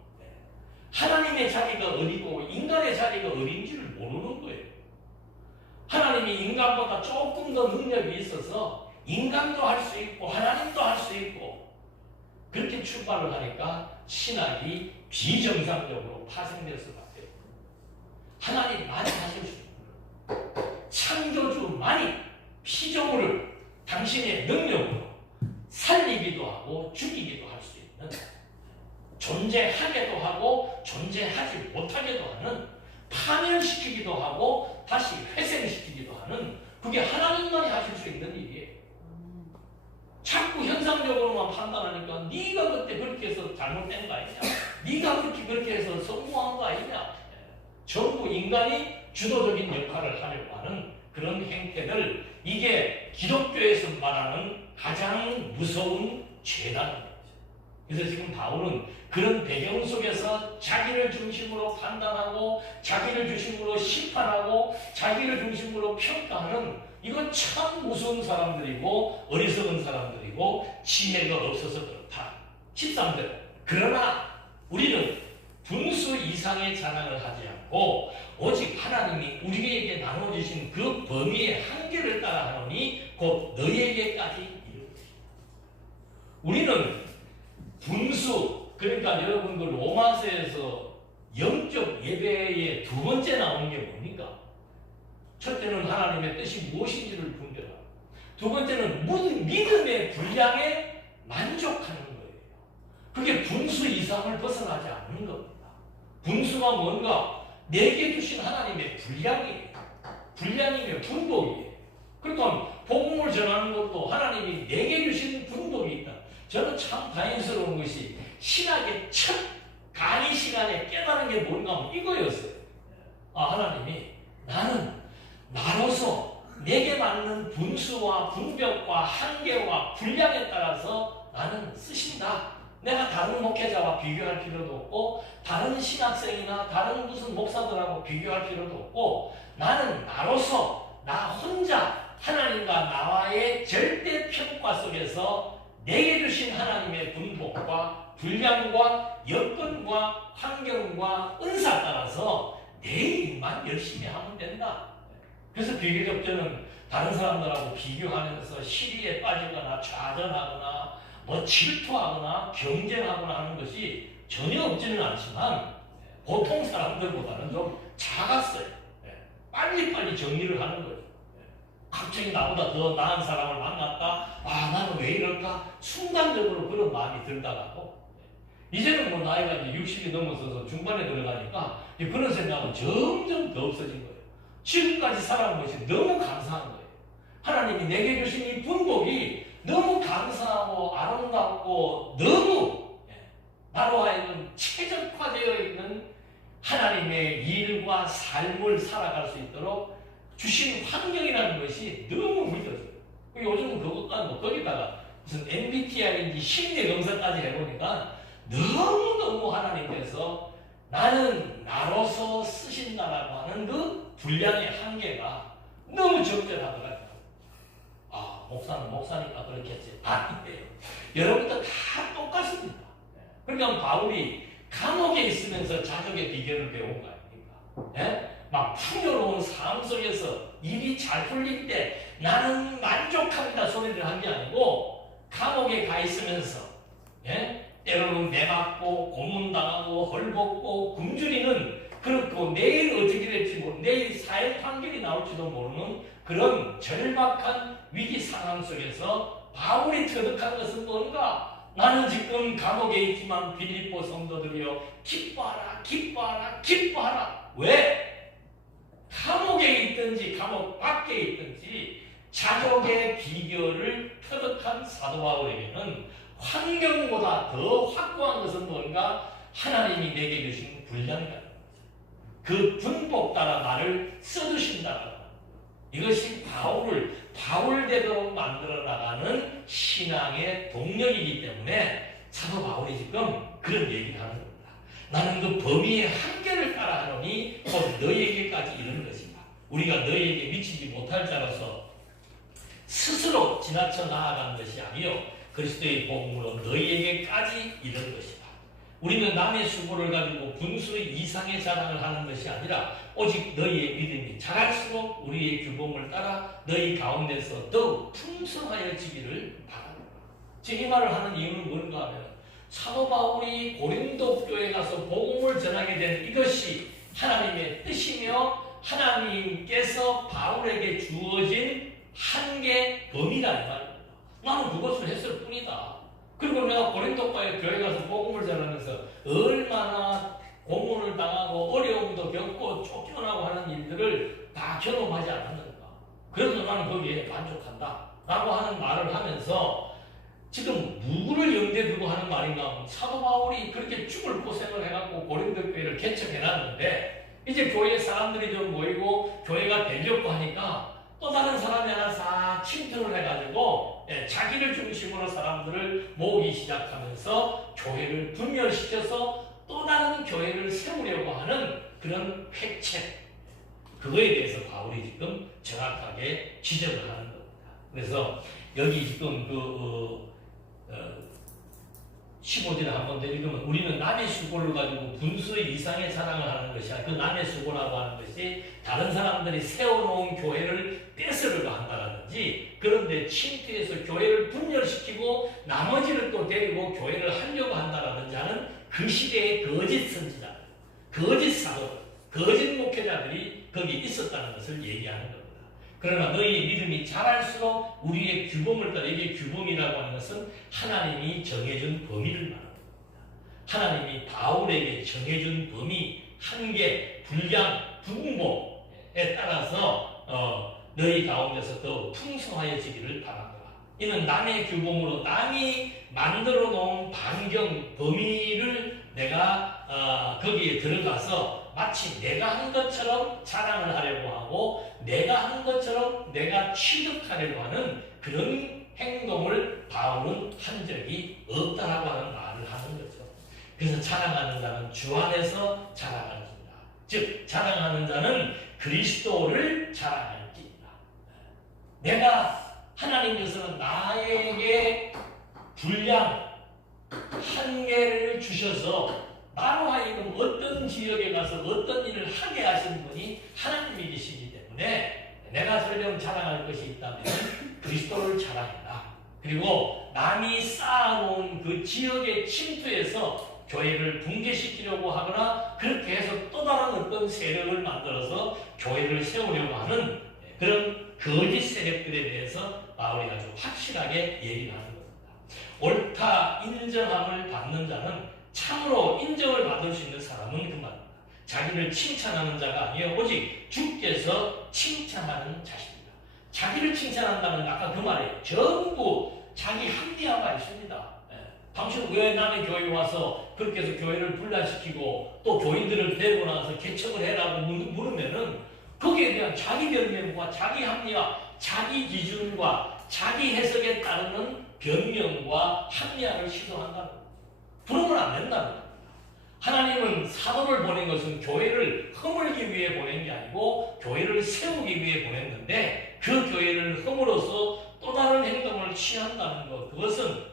하나님의 자리가 어디고 인간의 자리가 어딘지를 모르는 거예요. 하나님이 인간보다 조금 더 능력이 있어서 인간도 할 수 있고 하나님도 할 수 있고 그렇게 출발을 하니까 신학이 비정상적으로 파생될 수밖에 없어요. 하나님만이 하실 수 있는 창조주만이 피조물을 당신의 능력으로 살리기도 하고 죽이기도 할 수 있는 존재하게도 하고 존재하지 못하게도 하는 파멸시키기도 하고 다시 회생시키기도 하는 그게 하나님만이 하실 수 있는 일이에요. 자꾸 현상적으로만 판단하니까 네가 그때 그렇게 해서 잘못된 거 아니냐? 네가 그렇게 해서 성공한 거 아니냐? 전부 인간이 주도적인 역할을 하려고 하는 그런 행태들, 이게 기독교에서 말하는 가장 무서운 죄라는 거죠. 그래서 지금 바울은 그런 배경 속에서 자기를 중심으로 판단하고 자기를 중심으로 심판하고 자기를 중심으로 평가하는 이건 참 무서운 사람들이고 어리석은 사람들이고 지혜가 없어서 그렇다. 13절. 그러나 우리는 분수 이상의 자랑을 하지 않고 오직 하나님이 우리에게 나눠주신 그 범위의 한계를 따라 하노니 곧 너희에게까지 이르는 것이다. 우리는 분수, 그러니까 여러분 그 로마서에서 영적 예배의 두 번째 나오는 게 뭡니까? 첫째는 하나님의 뜻이 무엇인지를 분별하고 두 번째는 믿음의 분량에 만족하는 거예요. 그게 분수 이상을 벗어나지 않는 겁니다. 분수가 뭔가 내게 주신 하나님의 분량이에요. 분량이면 분복이에요. 그러니까 복음을 전하는 것도 하나님이 내게 주신 분복이 있다. 저는 참 다행스러운 것이 신학의 첫 강의 시간에 깨달은 게 뭔가 하면 이거였어요. 하나님이 나는 나로서 내게 맞는 분수와 분벽과 한계와 분량에 따라서 나는 쓰신다. 내가 다른 목회자와 비교할 필요도 없고 다른 신학생이나 다른 무슨 목사들하고 비교할 필요도 없고 나는 나로서 나 혼자 하나님과 나와의 절대 평가 속에서 내게 주신 하나님의 분복과 분량과 여건과 환경과 은사 따라서 내 일만 열심히 하면 된다. 그래서 비교적 저는 다른 사람들하고 비교하면서 시리에 빠지거나 좌절하거나 뭐 질투하거나 경쟁하거나 하는 것이 전혀 없지는 않지만 보통 사람들보다는 좀 작았어요. 빨리빨리 정리를 하는 거예요. 갑자기 나보다 더 나은 사람을 만났다. 아, 나는 왜 이럴까? 순간적으로 그런 마음이 들다가도 이제는 뭐 나이가 이제 60이 넘어서서 중반에 들어가니까 그런 생각은 점점 더 없어진 거예요. 지금까지 살아온 것이 너무 감사한 거예요. 하나님이 내게 주신 이 분복이 너무 감사하고 아름답고 너무 나로 하여금 최적화되어 있는 하나님의 일과 삶을 살아갈 수 있도록 주신 환경이라는 것이 너무 믿어져요. 요즘은 그것과 뭐 거기다가 무슨 MBTI인지 심리 검사까지 해보니까 너무너무 하나님께서 나는 나로서 쓰신다라고 하는 그 분량의 한계가 너무 적절하더라고요. 아, 목사는 목사니까 그렇겠지. 아닌데요. 여러분들 다 똑같습니다. 그러니까 바울이 감옥에 있으면서 자족의 비결을 배운 거 아닙니까? 막 풍요로운 삶 속에서 일이 잘 풀릴 때 나는 만족합니다 소리를 한 게 아니고 감옥에 가 있으면서 때로는 매맞고 고문당하고 헐벗고 굶주리는 그렇고 내일 어떻게 될지 모르는 내일 사회 판결이 나올지도 모르는 그런 절박한 위기 상황 속에서 바울이 터득한 것은 뭔가? 나는 지금 감옥에 있지만 빌립보 성도들이여 기뻐하라 기뻐하라 기뻐하라. 왜? 감옥에 있든지 감옥 밖에 있든지 자족의 비결을 터득한 사도 바울에게는 환경보다 더 확고한 것은 뭔가? 하나님이 내게 주신 분량이라는 거죠. 그 분복 따라 나를 써주신다는 거죠. 이것이 바울을 바울되도록 만들어 나가는 신앙의 동력이기 때문에 사도 바울이 지금 그런 얘기를 하는 겁니다. 나는 그 범위의 한계를 따라하노니 곧 너희에게까지 이르는 것이다. 우리가 너희에게 미치지 못할 자로서 스스로 지나쳐 나아가는 것이 아니요 그리스도의 복음으로 너희에게까지 이르는 것이다. 우리는 남의 수고를 가지고 분수의 이상의 자랑을 하는 것이 아니라 오직 너희의 믿음이 자랄수록 우리의 규범을 따라 너희 가운데서 더욱 풍성하여지기를 바랍니다. 이 말을 하는 이유는 뭔가 하면 사도 바울이 고린도 교회에 가서 복음을 전하게 된 이것이 하나님의 뜻이며 하나님께서 바울에게 주어진 한계 범위라는 말입니다. 나는 그것을 했을 뿐이다. 그리고 내가 고린도 교회 가서 복음을 전하면서 얼마나 고문을 당하고 어려움도 겪고 쫓겨나고 하는 일들을 다 경험하지 않았는가. 그래서 나는 거기에 만족한다 라고 하는 말을 하면서 지금 누구를 염두에 두고 하는 말인가 하면 사도 바울이 그렇게 죽을 고생을 해갖고 고린도 교회를 개척해놨는데 이제 교회 사람들이 좀 모이고 교회가 되려고 하니까 또 다른 사람이 하나 싹 침투를 해가지고 자기를 중심으로 사람들을 모으기 시작하면서 교회를 분열시켜서 또 다른 교회를 세우려고 하는 그런 획책, 그거에 대해서 바울이 지금 정확하게 지적을 하는 겁니다. 그래서 여기 지금 15절에 한 번 더 읽으면 우리는 남의 수고를 가지고 분수의 이상의 자랑을 하는 것이 아니라 그 남의 수고라고 하는 것이 다른 사람들이 세워놓은 교회를 뺏으려고 한다든지 그런데 침투해서 교회를 분열시키고 나머지를 또 데리고 교회를 하려고 한다든지 하는 그 시대의 거짓 선지자, 거짓 사도, 거짓 목회자들이 거기 있었다는 것을 얘기하는 겁니다. 그러나 너희의 믿음이 자랄수록 우리의 규범을 따라 이게 규범이라고 하는 것은 하나님이 정해준 범위를 말합니다. 하나님이 바울에게 정해준 범위, 한계, 분량, 분복에 따라서 너희 가운데서 더 풍성하여지기를 바랍니다. 이는 남의 규범으로 남이 만들어 놓은 반경, 범위를 내가 거기에 들어가서 마치 내가 한 것처럼 자랑을 하려고 하고 내가 한 것처럼 내가 취득하려고 하는 그런 행동을 바울은 한 적이 없다라고 하는 말을 하는 거죠. 그래서 자랑하는 자는 주 안에서 자랑할지니라. 즉 자랑하는 자는 그리스도를 자랑할지니라. 내가 하나님께서는 나에게 분량, 한계를 주셔서 나로 하여금 어떤 지역에 가서 어떤 일을 하게 하신 분이 하나님이시기 때문에 내가 설령 자랑할 것이 있다면 그리스도를 자랑해라. 그리고 남이 쌓아놓은 그 지역의 침투에서 교회를 붕괴시키려고 하거나 그렇게 해서 또 다른 어떤 세력을 만들어서 교회를 세우려고 하는 그런 거짓 세력들에 대해서 바울이 아주 확실하게 얘기를 하는 겁니다. 옳다 인정함을 받는 자는 참으로 인정을 받을 수 있는 사람은 그 말입니다. 자기를 칭찬하는 자가 아니에요. 오직 주께서 칭찬하는 자십니다. 자기를 칭찬한다는 아까 그 말이에요. 전부 자기 합리화가 있습니다. 당신 왜 남의 교회에 와서 그렇게 해서 교회를 분란시키고 또 교인들을 데리고 나가서 개척을 해라고 물으면은 거기에 대한 자기 변명과 자기 합리화, 자기 기준과 자기 해석에 따르는 변명과 합리화를 시도한다는 겁니다. 그러면 안 된다는 겁니다. 하나님은 사도를 보낸 것은 교회를 허물기 위해 보낸 게 아니고 교회를 세우기 위해 보냈는데 그 교회를 허물어서 또 다른 행동을 취한다는 것, 그것은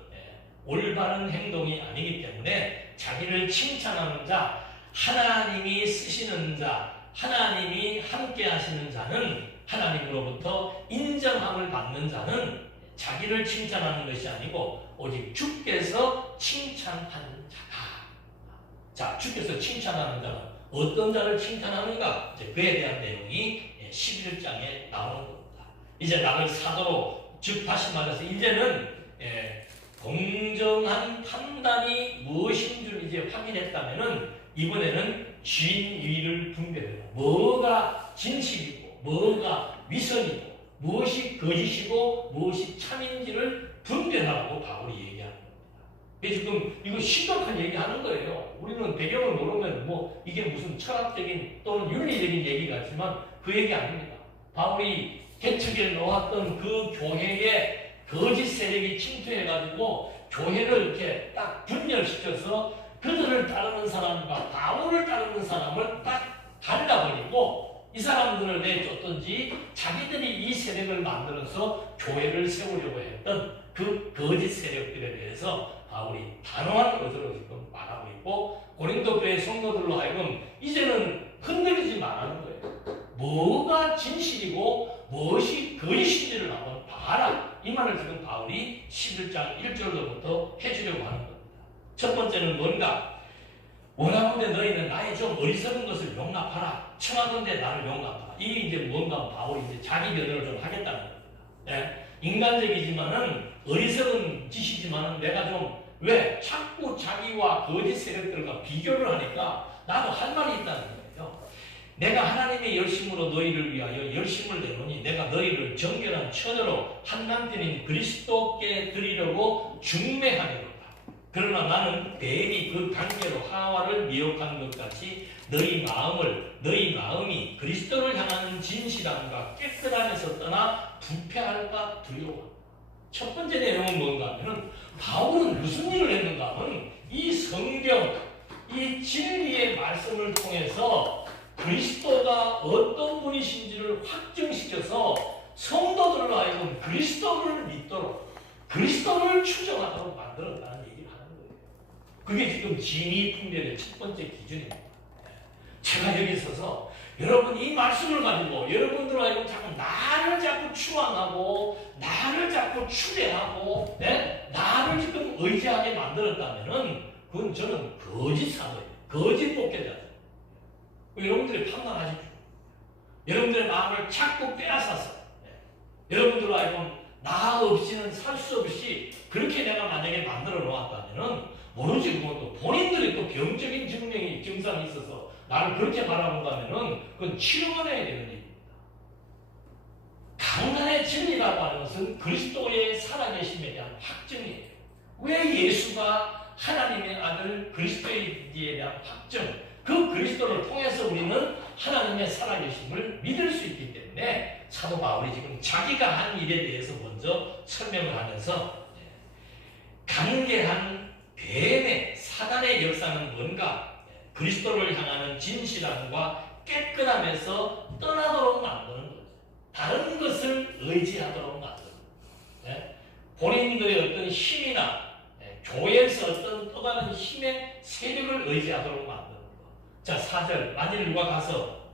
올바른 행동이 아니기 때문에 자기를 칭찬하는 자, 하나님이 쓰시는 자, 하나님이 함께 하시는 자는 하나님으로부터 인정함을 받는 자는 자기를 칭찬하는 것이 아니고 오직 주께서 칭찬하는 자다. 자, 주께서 칭찬하는 자는 어떤 자를 칭찬하는가? 이제 그에 대한 내용이 11장에 나오는 겁니다. 이제 나를 사도로, 즉 다시 말해서 이제는 공정한 판단이 무엇인 줄 이제 확인했다면은 이번에는 진위를 분별해요. 뭐가 진실이고 뭐가 위선이고 무엇이 거짓이고 무엇이 참인지를 분별하라고 바울이 얘기하는 겁니다. 지금 이거 심각한 얘기하는 거예요. 우리는 배경을 모르면 뭐 이게 무슨 철학적인 또는 윤리적인 얘기 같지만 그 얘기 아닙니다. 바울이 개척에 놓았던 그 교회에 거짓 세력이 침투해가지고 교회를 이렇게 딱 분열시켜서 그들을 따르는 사람과 바울을 따르는 사람을 딱 갈라버리고 이 사람들을 내쫓든지 자기들이 이 세력을 만들어서 교회를 세우려고 했던 그 거짓 세력들에 대해서 바울이 단호한 어조로 지금 말하고 있고 고린도 교회 성도들로 하여금 이제는 흔들리지 말라는 거예요. 뭐가 진실이고 무엇이 거짓인지를 한번 봐라. 이 말을 지금 바울이 11장 1절로부터 해주려고 하는 겁니다. 첫 번째는 뭔가? 원하건대 너희는 나의 좀 어리석은 것을 용납하라. 청하건대 나를 용납하라. 이게 이제 뭔가 바울이 이제 자기 변호를 좀 하겠다는 겁니다. 네? 인간적이지만은 어리석은 짓이지만은 내가 좀 왜 자꾸 자기와 거짓 세력들과 비교를 하니까 나도 할 말이 있다는 거예요. 내가 하나님의 열심으로 너희를 위하여 열심을 내노니 내가 너희를 정결한 처녀로 한남편인 그리스도께 드리려고 중매하리로다. 그러나 나는 대리 그 관계로 하와를 미혹한 것 같이 너희 마음이 그리스도를 향하는 진실함과 깨끗함에서 떠나 부패할까 두려워. 첫 번째 내용은 뭔가 하면은 바울은 무슨 일을 했는가 하면 이 성경, 이 진리의 말씀을 통해서 그리스도가 어떤 분이신지를 확증시켜서 성도들로 하여금 그리스도를 믿도록 그리스도를 추정하도록 만들었다는 얘기를 하는 거예요. 그게 지금 진위 분별의 첫 번째 기준입니다. 제가 여기 있어서 여러분 이 말씀을 가지고 여러분들로 하여금 나를 자꾸 추앙하고 나를 자꾸 추대하고 나를 지금 의지하게 만들었다면은 그건 저는 거짓 사도예요. 거짓 목회자죠. 여러분들이 판단하십시오. 여러분들의 마음을 자꾸 빼앗아서 여러분들로 하여금 나 없이는 살 수 없이 그렇게 내가 만약에 만들어 놓았다면은 모르지 그것도 본인들이 또 병적인 증상이 있어서 나를 그렇게 바라본다면은 그건 치료받아야 되는 얘기입니다. 강단의 진리라고 하는 것은 그리스도의 살아계심에 대한 확증이에요. 왜 예수가 하나님의 아들 그리스도에 대한 확증, 그 그리스도를 통해서 우리는 하나님의 살아계심을 믿을 수 있기 때문에 사도 바울이 지금 자기가 한 일에 대해서 먼저 설명을 하면서 강개한 뱀의 사단의 역사는 뭔가? 그리스도를 향하는 진실함과 깨끗함에서 떠나도록 만드는 거죠. 다른 것을 의지하도록 만드는 거죠. 본인들의 어떤 힘이나 교회에서 어떤 또 다른 힘의 세력을 의지하도록 만드는 거. 자, 4절. 만일 누가 가서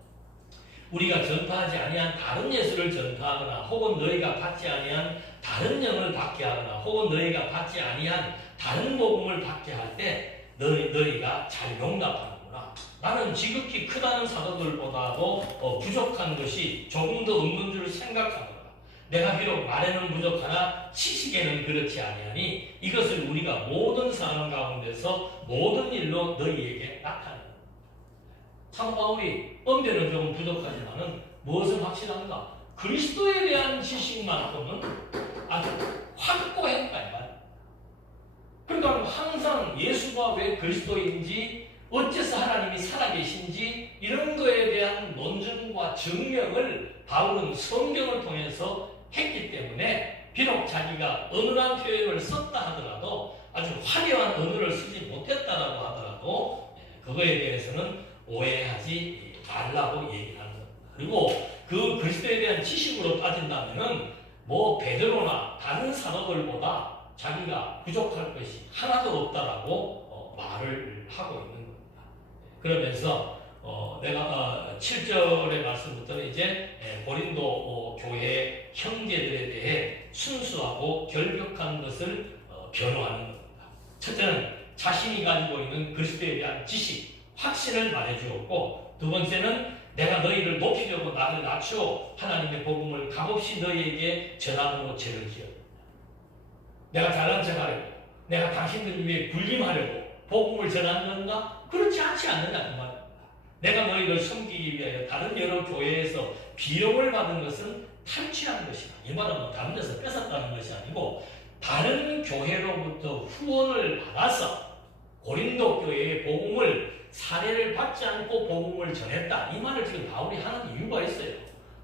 우리가 전파하지 아니한 다른 예수를 전파하거나 혹은 너희가 받지 아니한 다른 영을 받게 하거나 혹은 너희가 받지 아니한 다른 복음을 받게 할 때 너희가 잘 용납하는구나. 나는 지극히 크다는 사도들보다도 부족한 것이 조금 더 없는 줄 생각하노라. 내가 비록 말에는 부족하나 지식에는 그렇지 아니하니 이것을 우리가 모든 상황 가운데서 모든 일로 너희에게 나타낸다. 사도 바울이 언변은 조금 부족하지만은 무엇은 확실한가? 그리스도에 대한 지식만큼은 아주 확고했다 이 말. 그러니까 항상 예수가 왜 그리스도인지 어째서 하나님이 살아계신지 이런 거에 대한 논증과 증명을 바울은 성경을 통해서 했기 때문에 비록 자기가 어눌한 표현을 썼다 하더라도 아주 화려한 언어를 쓰지 못했다라고 하더라도 그거에 대해서는 오해하지 말라고 얘기를 하는 겁니다. 그리고 그 그리스도에 대한 지식으로 따진다면은 뭐 베드로나 다른 사도들보다 자기가 부족할 것이 하나도 없다라고 말을 하고 있는 겁니다. 그러면서 내가 7절의 말씀부터는 이제 고린도 교회 형제들에 대해 순수하고 결벽한 것을 변호하는 겁니다. 첫째는 자신이 가지고 있는 그리스도에 대한 지식, 확신을 말해주었고, 두 번째는 내가 너희를 높이려고 나를 낮추어 하나님의 복음을 값없이 너희에게 전함으로 죄를 지었다. 내가 잘난 척하려고, 내가 당신들 위해 군림하려고 복음을 전한 건가? 그렇지 않지 않느냐 그 말입니다. 내가 너희를 섬기기 위하여 다른 여러 교회에서 비용을 받은 것은 탈취한 것이다. 이 말은 뭐 다른 데서 뺏었다는 것이 아니고 다른 교회로부터 후원을 받아서 고린도 교회의 복음을 사례를 받지 않고 복음을 전했다. 이 말을 지금 바울이 하는 이유가 있어요.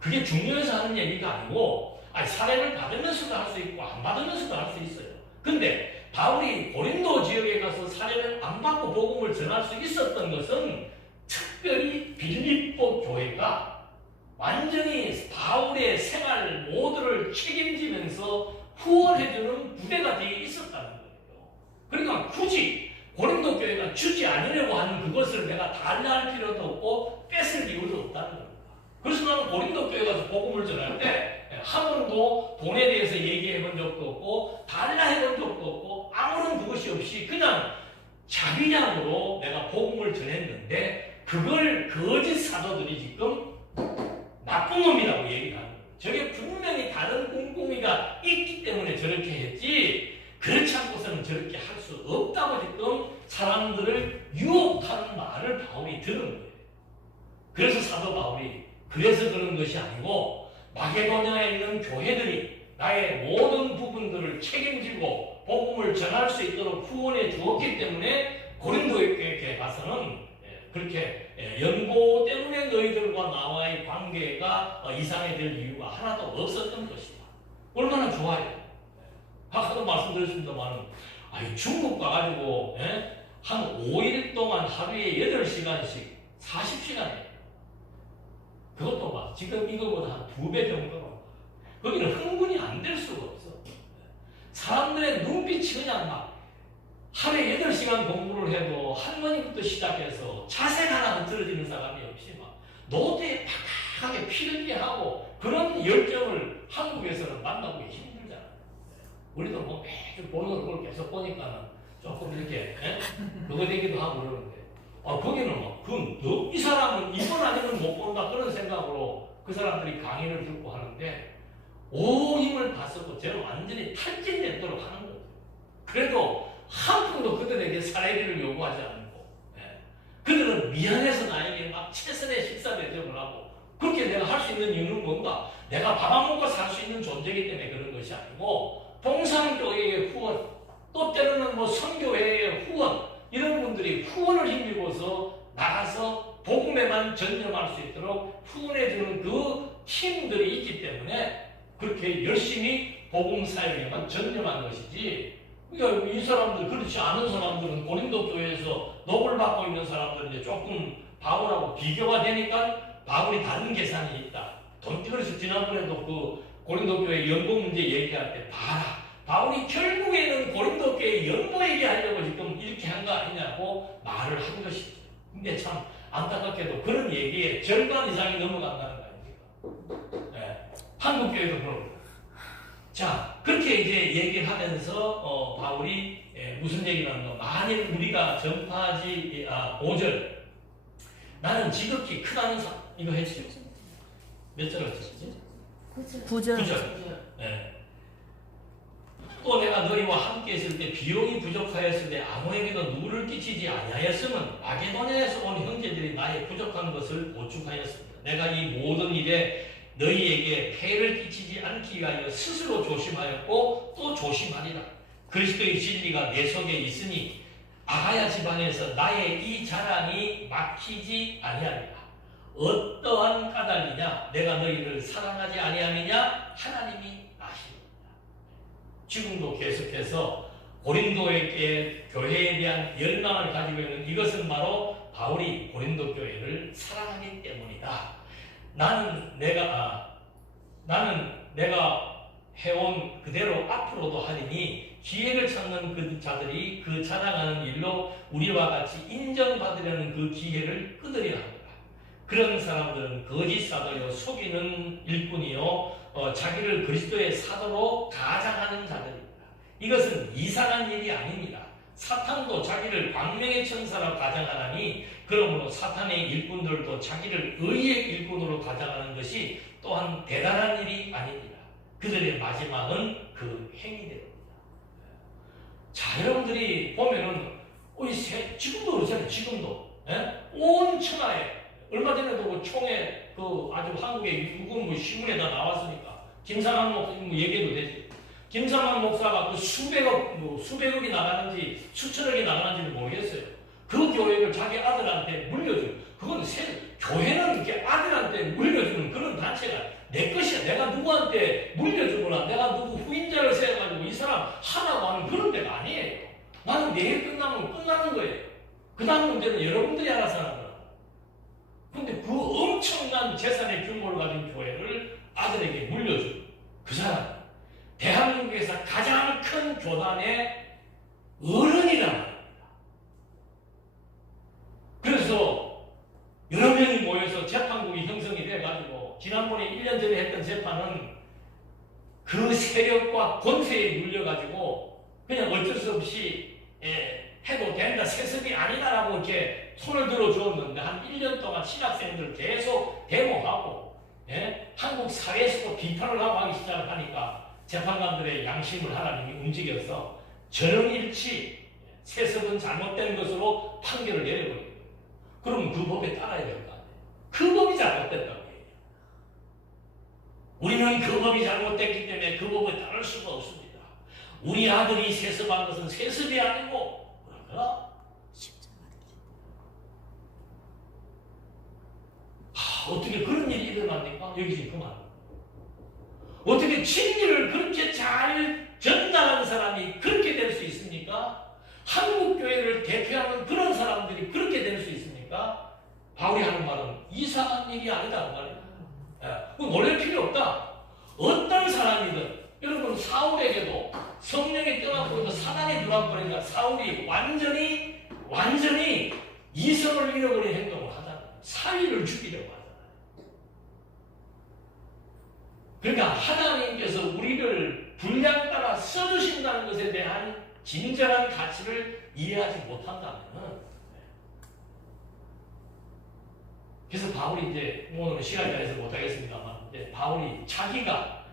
그게 중요해서 하는 얘기가 아니고 사례를 받으면서도 할 수 있고 안 받으면서도 할 수 있어요. 근데 바울이 고린도 지역에 가서 사례를 안 받고 복음을 전할 수 있었던 것은 특별히 빌립보 교회가 완전히 바울의 생활 모두를 책임지면서 후원해주는 부대가 되어 있었다는 거예요. 그러니까 굳이 고린도 교회가 주지 않으려고 하는 그것을 내가 달라 할 필요도 없고 뺏을 이유도 없다는 겁니다. 그래서 나는 고린도 교회 가서 복음을 전할 때 한 번도 돈에 대해서 얘기해 본 적도 없고 달라 해본 적도 없고 아무런 그것이 없이 그냥 자비량으로 내가 복음을 전했는데 그걸 거짓 사도들이 지금 나쁜 놈이라고 얘기를 하는 거예요. 저게 분명히 다른 꿍꿍이가 있기 때문에 저렇게 했지 그렇지 않고서는 저렇게 할 수 없다고 지금 사람들을 유혹하는 말을 바울이 들은 거예요. 그래서 사도 바울이 그래서 그런 것이 아니고 마게도냐에 있는 교회들이 나의 모든 부분들을 책임지고 복음을 전할 수 있도록 후원해 주었기 때문에 고린도에 가서는 그렇게 연고 때문에 너희들과 나와의 관계가 이상해질 이유가 하나도 없었던 것이다. 얼마나 좋아요. 아까도 말씀드렸습니다만 중국 가가지고 한 5일 동안 하루에 8시간씩 40시간이에요. 그것도 막 지금 이거보다 한 2배 정도로 거기는 흥분이 안 될 수가 없어. 사람들의 눈빛이 그냥 막 하루에 8시간 공부를 해도 할머니부터 시작해서 자세가 하나 흐트러지는 사람이 없이 막 노트에 팍팍하게 필기 하고 그런 열정을 한국에서는 만나보기 힘들잖아요. 우리도 뭐 매주 보는 얼굴 계속 보니까는 조금 이렇게 그거 되기도 하고 그러는데 거기는 막 이 사람은 이번 아니면 못 본다 그런 생각으로 그 사람들이 강의를 듣고 하는데 온 힘을 다 쓰고 저는 완전히 탈진됐도록 하는 거죠. 그래도 한 푼도 그들에게 사례비를 요구하지 않고 그들은 미안해서 나에게 막 최선의 식사 대접을 하고 그렇게 내가 할 수 있는 이유는 뭔가 내가 밥 안 먹고 살 수 있는 존재이기 때문에 그런 것이 아니고 봉사교회의 후원 또 때로는 뭐 선교회의 후원 이런 분들이 후원을 힘입어서 나가서 복음에만 전념할 수 있도록 후원해주는 그 팀들이 있기 때문에 그렇게 열심히 복음 사역에만 전념한 것이지 그러니까 이 사람들 그렇지 않은 사람들은 고린도 교회에서 노를 받고 있는 사람들은 이제 조금 바울하고 비교가 되니까 바울이 다른 계산이 있다. 그래서 지난번에도 그 고린도 교회 연고 문제 얘기할 때 봐라. 바울이 결국에는 고린도 교회 연고 얘기하려고 지금 이렇게 한 거 아니냐고 말을 한 것이죠. 근데 참 안타깝게도 그런 얘기에 절반 이상이 넘어간다는 거예요. 한국교회도 그렇고. 자, 그렇게 이제 얘기를 하면서 바울이 무슨 얘기를 하는 거? 만일 우리가 전파하지 5절 나는 지극히 크다는 이거 했죠. 몇 절 했었지? 9절. 9절. 네. 또 내가 너희와 함께 있을 때 비용이 부족하였을 때 아무에게도 누를 끼치지 아니하였으면 마게도냐에서 온 형제들이 나의 부족한 것을 보충하였습니다. 내가 이 모든 일에 너희에게 폐를 끼치지 않기 위하여 스스로 조심하였고 또 조심하리라. 그리스도의 진리가 내 속에 있으니 아가야 지방에서 나의 이 자랑이 막히지 아니하리라. 어떠한 까닭이냐? 내가 너희를 사랑하지 아니하느냐? 하나님이 아시느니라. 지금도 계속해서 고린도의 교회에 대한 열망을 가지고 있는 이것은 바로 바울이 고린도 교회를 사랑하기 때문이다. 나는 내가 해온 그대로 앞으로도 하리니 기회를 찾는 그 자들이 그 자랑하는 일로 우리와 같이 인정받으려는 그 기회를 끊으리라 합니다. 그런 사람들은 거짓 사도요 속이는 일꾼이요 자기를 그리스도의 사도로 가장하는 자들입니다. 이것은 이상한 일이 아닙니다. 사탄도 자기를 광명의 천사로 가장하나니 그러므로 사탄의 일꾼들도 자기를 의의 일꾼으로 가장하는 것이 또한 대단한 일이 아닙니다. 그들의 마지막은 그 행위대로입니다. 자, 여러분들이 보면은 지금도 그렇잖아요. 지금도 온 천하에 얼마 전에도 그 총회 아주 한국의 누군 신문에다 나왔으니까 김상환 목사 얘기해도 되지. 김상환 목사가 수백억이 나가는지 수천억이 나가는지는 모르겠어요. 그 교회를 자기 아들한테 물려준. 그건 교회는 이렇게 아들한테 물려주는 그런 단체가 내 것이야. 내가 누구한테 물려주거나 내가 누구 후임자를 세워가지고 이 사람 하라고 하는 그런 데가 아니에요. 나는 내일 끝나면 끝나는 거예요. 그 다음 문제는 여러분들이 알아서 하는 거예요. 근데 그 엄청난 재산의 규모를 가진 교회를 아들에게 물려준 그 사람. 대한민국에서 가장 큰 교단의 어른이란 말입니다. 그래서 여러 명이 모여서 재판국이 형성이 돼가지고 지난번에 1년 전에 했던 재판은 그 세력과 권세에 눌려가지고 그냥 어쩔 수 없이 해도 된다, 세습이 아니다라고 이렇게 손을 들어주었는데 한 1년 동안 신학생들 계속 데모하고 한국 사회에서도 비판을 하고 하기 시작하니까 재판관들의 양심을 하나님이 움직여서 전형일치 세습은 잘못된 것으로 판결을 내려버린 거예요. 그러면 그 법에 따라야 될 거 아니에요. 그 법이 잘못됐다고 해요. 우리는 그 법이 잘못됐기 때문에 그 법을 따를 수가 없습니다. 우리 아들이 세습한 것은 세습이 아니고 그런가? 어떻게 그런 일이 일어납니까? 여기 지금 그만. 어떻게 진리를 그렇게 잘 전달하는 사람이 그렇게 될 수 있습니까? 한국교회를 대표하는 그런 사람들이 그렇게 될 수 있습니까? 바울이 하는 말은 이상한 일이 아니다는 말이에요. 놀랄 필요 없다. 어떤 사람이든 여러분 사울에게도 성령이 떠나고 있는 사단이 들어와버리니까 사울이 완전히 이성을 잃어버린 행동을 하잖아요. 사위를 죽이려고 하잖아요. 그러니까 하나님께서 우리를 분량 따라 써주신다는 것에 대한 진정한 가치를 이해하지 못한다면 그래서 바울이 이제 오늘은 시간이 나서 못하겠습니다만 이제 바울이 자기가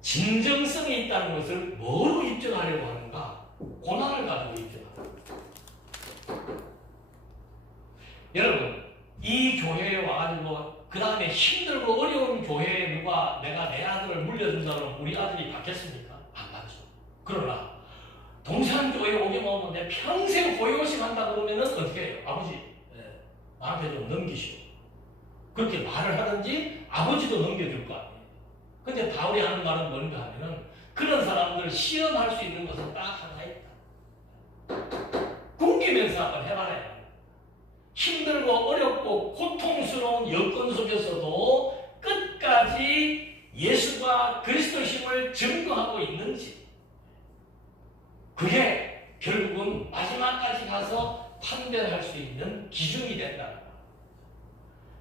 진정성이 있다는 것을 뭐로 입증하려고 하는가? 고난을 가지고 입증하는. 여러분 이 교회에 와가지고 그 다음에 힘들고 어려운 교회에 누가 내가 내 아들을 물려준다면 우리 아들이 받겠습니까? 안 받죠. 그러나 동산교회에 오기만 하면 내 평생 고요식 한다 그러면은 어떻게 해요? 아버지 나한테 좀 넘기시오. 그렇게 말을 하든지 아버지도 넘겨줄 거 아니에요. 근데 바울이 하는 말은 뭔가 하면은 그런 사람들 시험할 수 있는 것은 딱 하나 있다. 굶기면서 한번 해봐라. 힘들고 어렵고 고통스러운 여건 속에서도 끝까지 예수가 그리스도의 힘을 증거하고 있는지 그게 결국은 마지막까지 가서 판별할 수 있는 기준이 된다.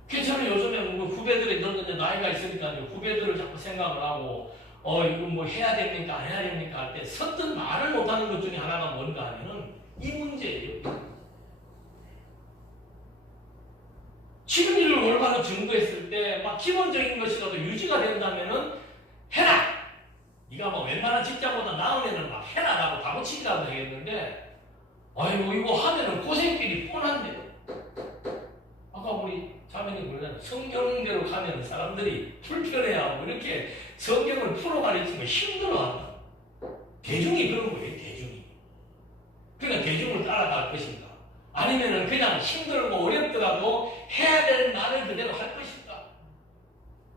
괜찮아요. 요즘에 뭐 후배들이 너는 이제 나이가 있으니까 이제 후배들을 자꾸 생각을 하고 이거 뭐 해야 됩니까 안 해야 됩니까 할 때 선뜻 말을 못하는 것 중에 하나가 뭔가 하면은 이 문제예요. 지금 일을 올바로 증거했을 때 막 기본적인 것이라도 유지가 된다면은 해라. 네가 뭐 웬만한 직장보다 나은 애는 막 해라라고 바보치기라도 하겠는데 아이고 이거 하면은 고생길이 뻔한데 아까 우리 자매님 그러잖아요. 성경대로 가면 사람들이 불편해하고 이렇게 성경을 풀어 가르치면 힘들어한다. 대중이 그런 거예요. 대중이. 그러니까 대중을 따라갈 것인가 아니면은 그냥 힘들고 어렵더라도 해야 되는 말을 그대로 할 것인가.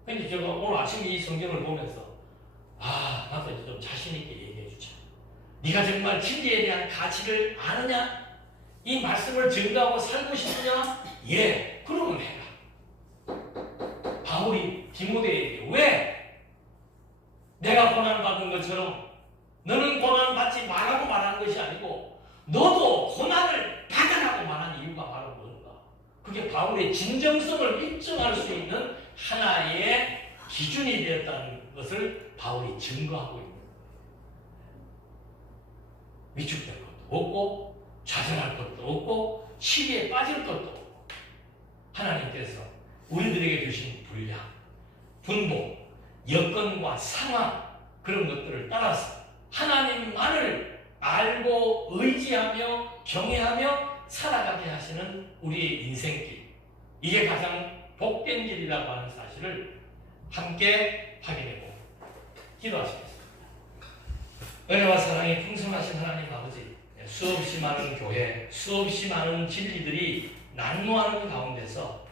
근데 제가 오늘 아침에 이 성경을 보면서 나도 이제 좀 자신있게 얘기해 주자. 네가 정말 진리에 대한 가치를 아느냐? 이 말씀을 증거하고 살고 싶으냐? 예, 그러면 해라. 바울이 디모데에게 왜 내가 고난받은 것처럼 너는 고난받지 말라고 말하는 것이 아니고 너도 고난을 받으라고 말한 이유가 바로 뭔가? 그게 바울의 진정성을 입증할 수 있는 하나의 기준이 되었다는 것을 바울이 증거하고 있는 거예요. 위축될 것도 없고 좌절할 것도 없고 시기에 빠질 것도 없고 하나님께서 우리들에게 주신 분량, 분복, 여건과 상황 그런 것들을 따라서 하나님만을 알고 의지하며 경외하며 살아가게 하시는 우리의 인생길, 이게 가장 복된 길이라고 하는 사실을 함께 확인해보고 기도하시겠습니다. 은혜와 사랑이 풍성하신 하나님 아버지, 수없이 많은 교회, 수없이 많은 진리들이 난무하는 가운데서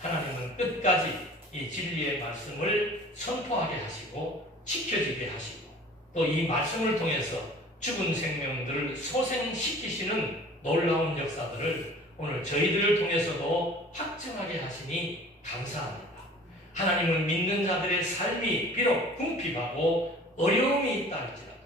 하나님은 끝까지 이 진리의 말씀을 선포하게 하시고 지켜지게 하시고 또 이 말씀을 통해서 죽은 생명들을 소생시키시는 놀라운 역사들을 오늘 저희들을 통해서도 확증하게 하시니 감사합니다. 하나님을 믿는 자들의 삶이 비록 궁핍하고 어려움이 있다 할지라도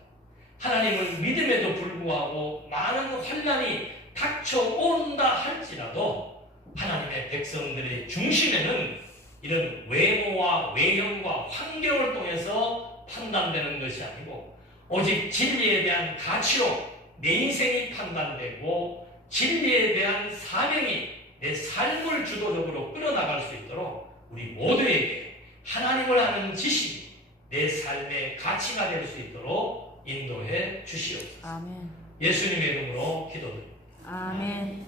하나님을 믿음에도 불구하고 많은 환난이 닥쳐온다 할지라도 하나님의 백성들의 중심에는 이런 외모와 외형과 환경을 통해서 판단되는 것이 아니고 오직 진리에 대한 가치로 내 인생이 판단되고 진리에 대한 사명이 내 삶을 주도적으로 끌어나갈 수 있도록 우리 모두에게 하나님을 아는 지식이 내 삶의 가치가 될 수 있도록 인도해 주시옵소서. 아멘. 예수님의 이름으로 기도드립니다. 아멘.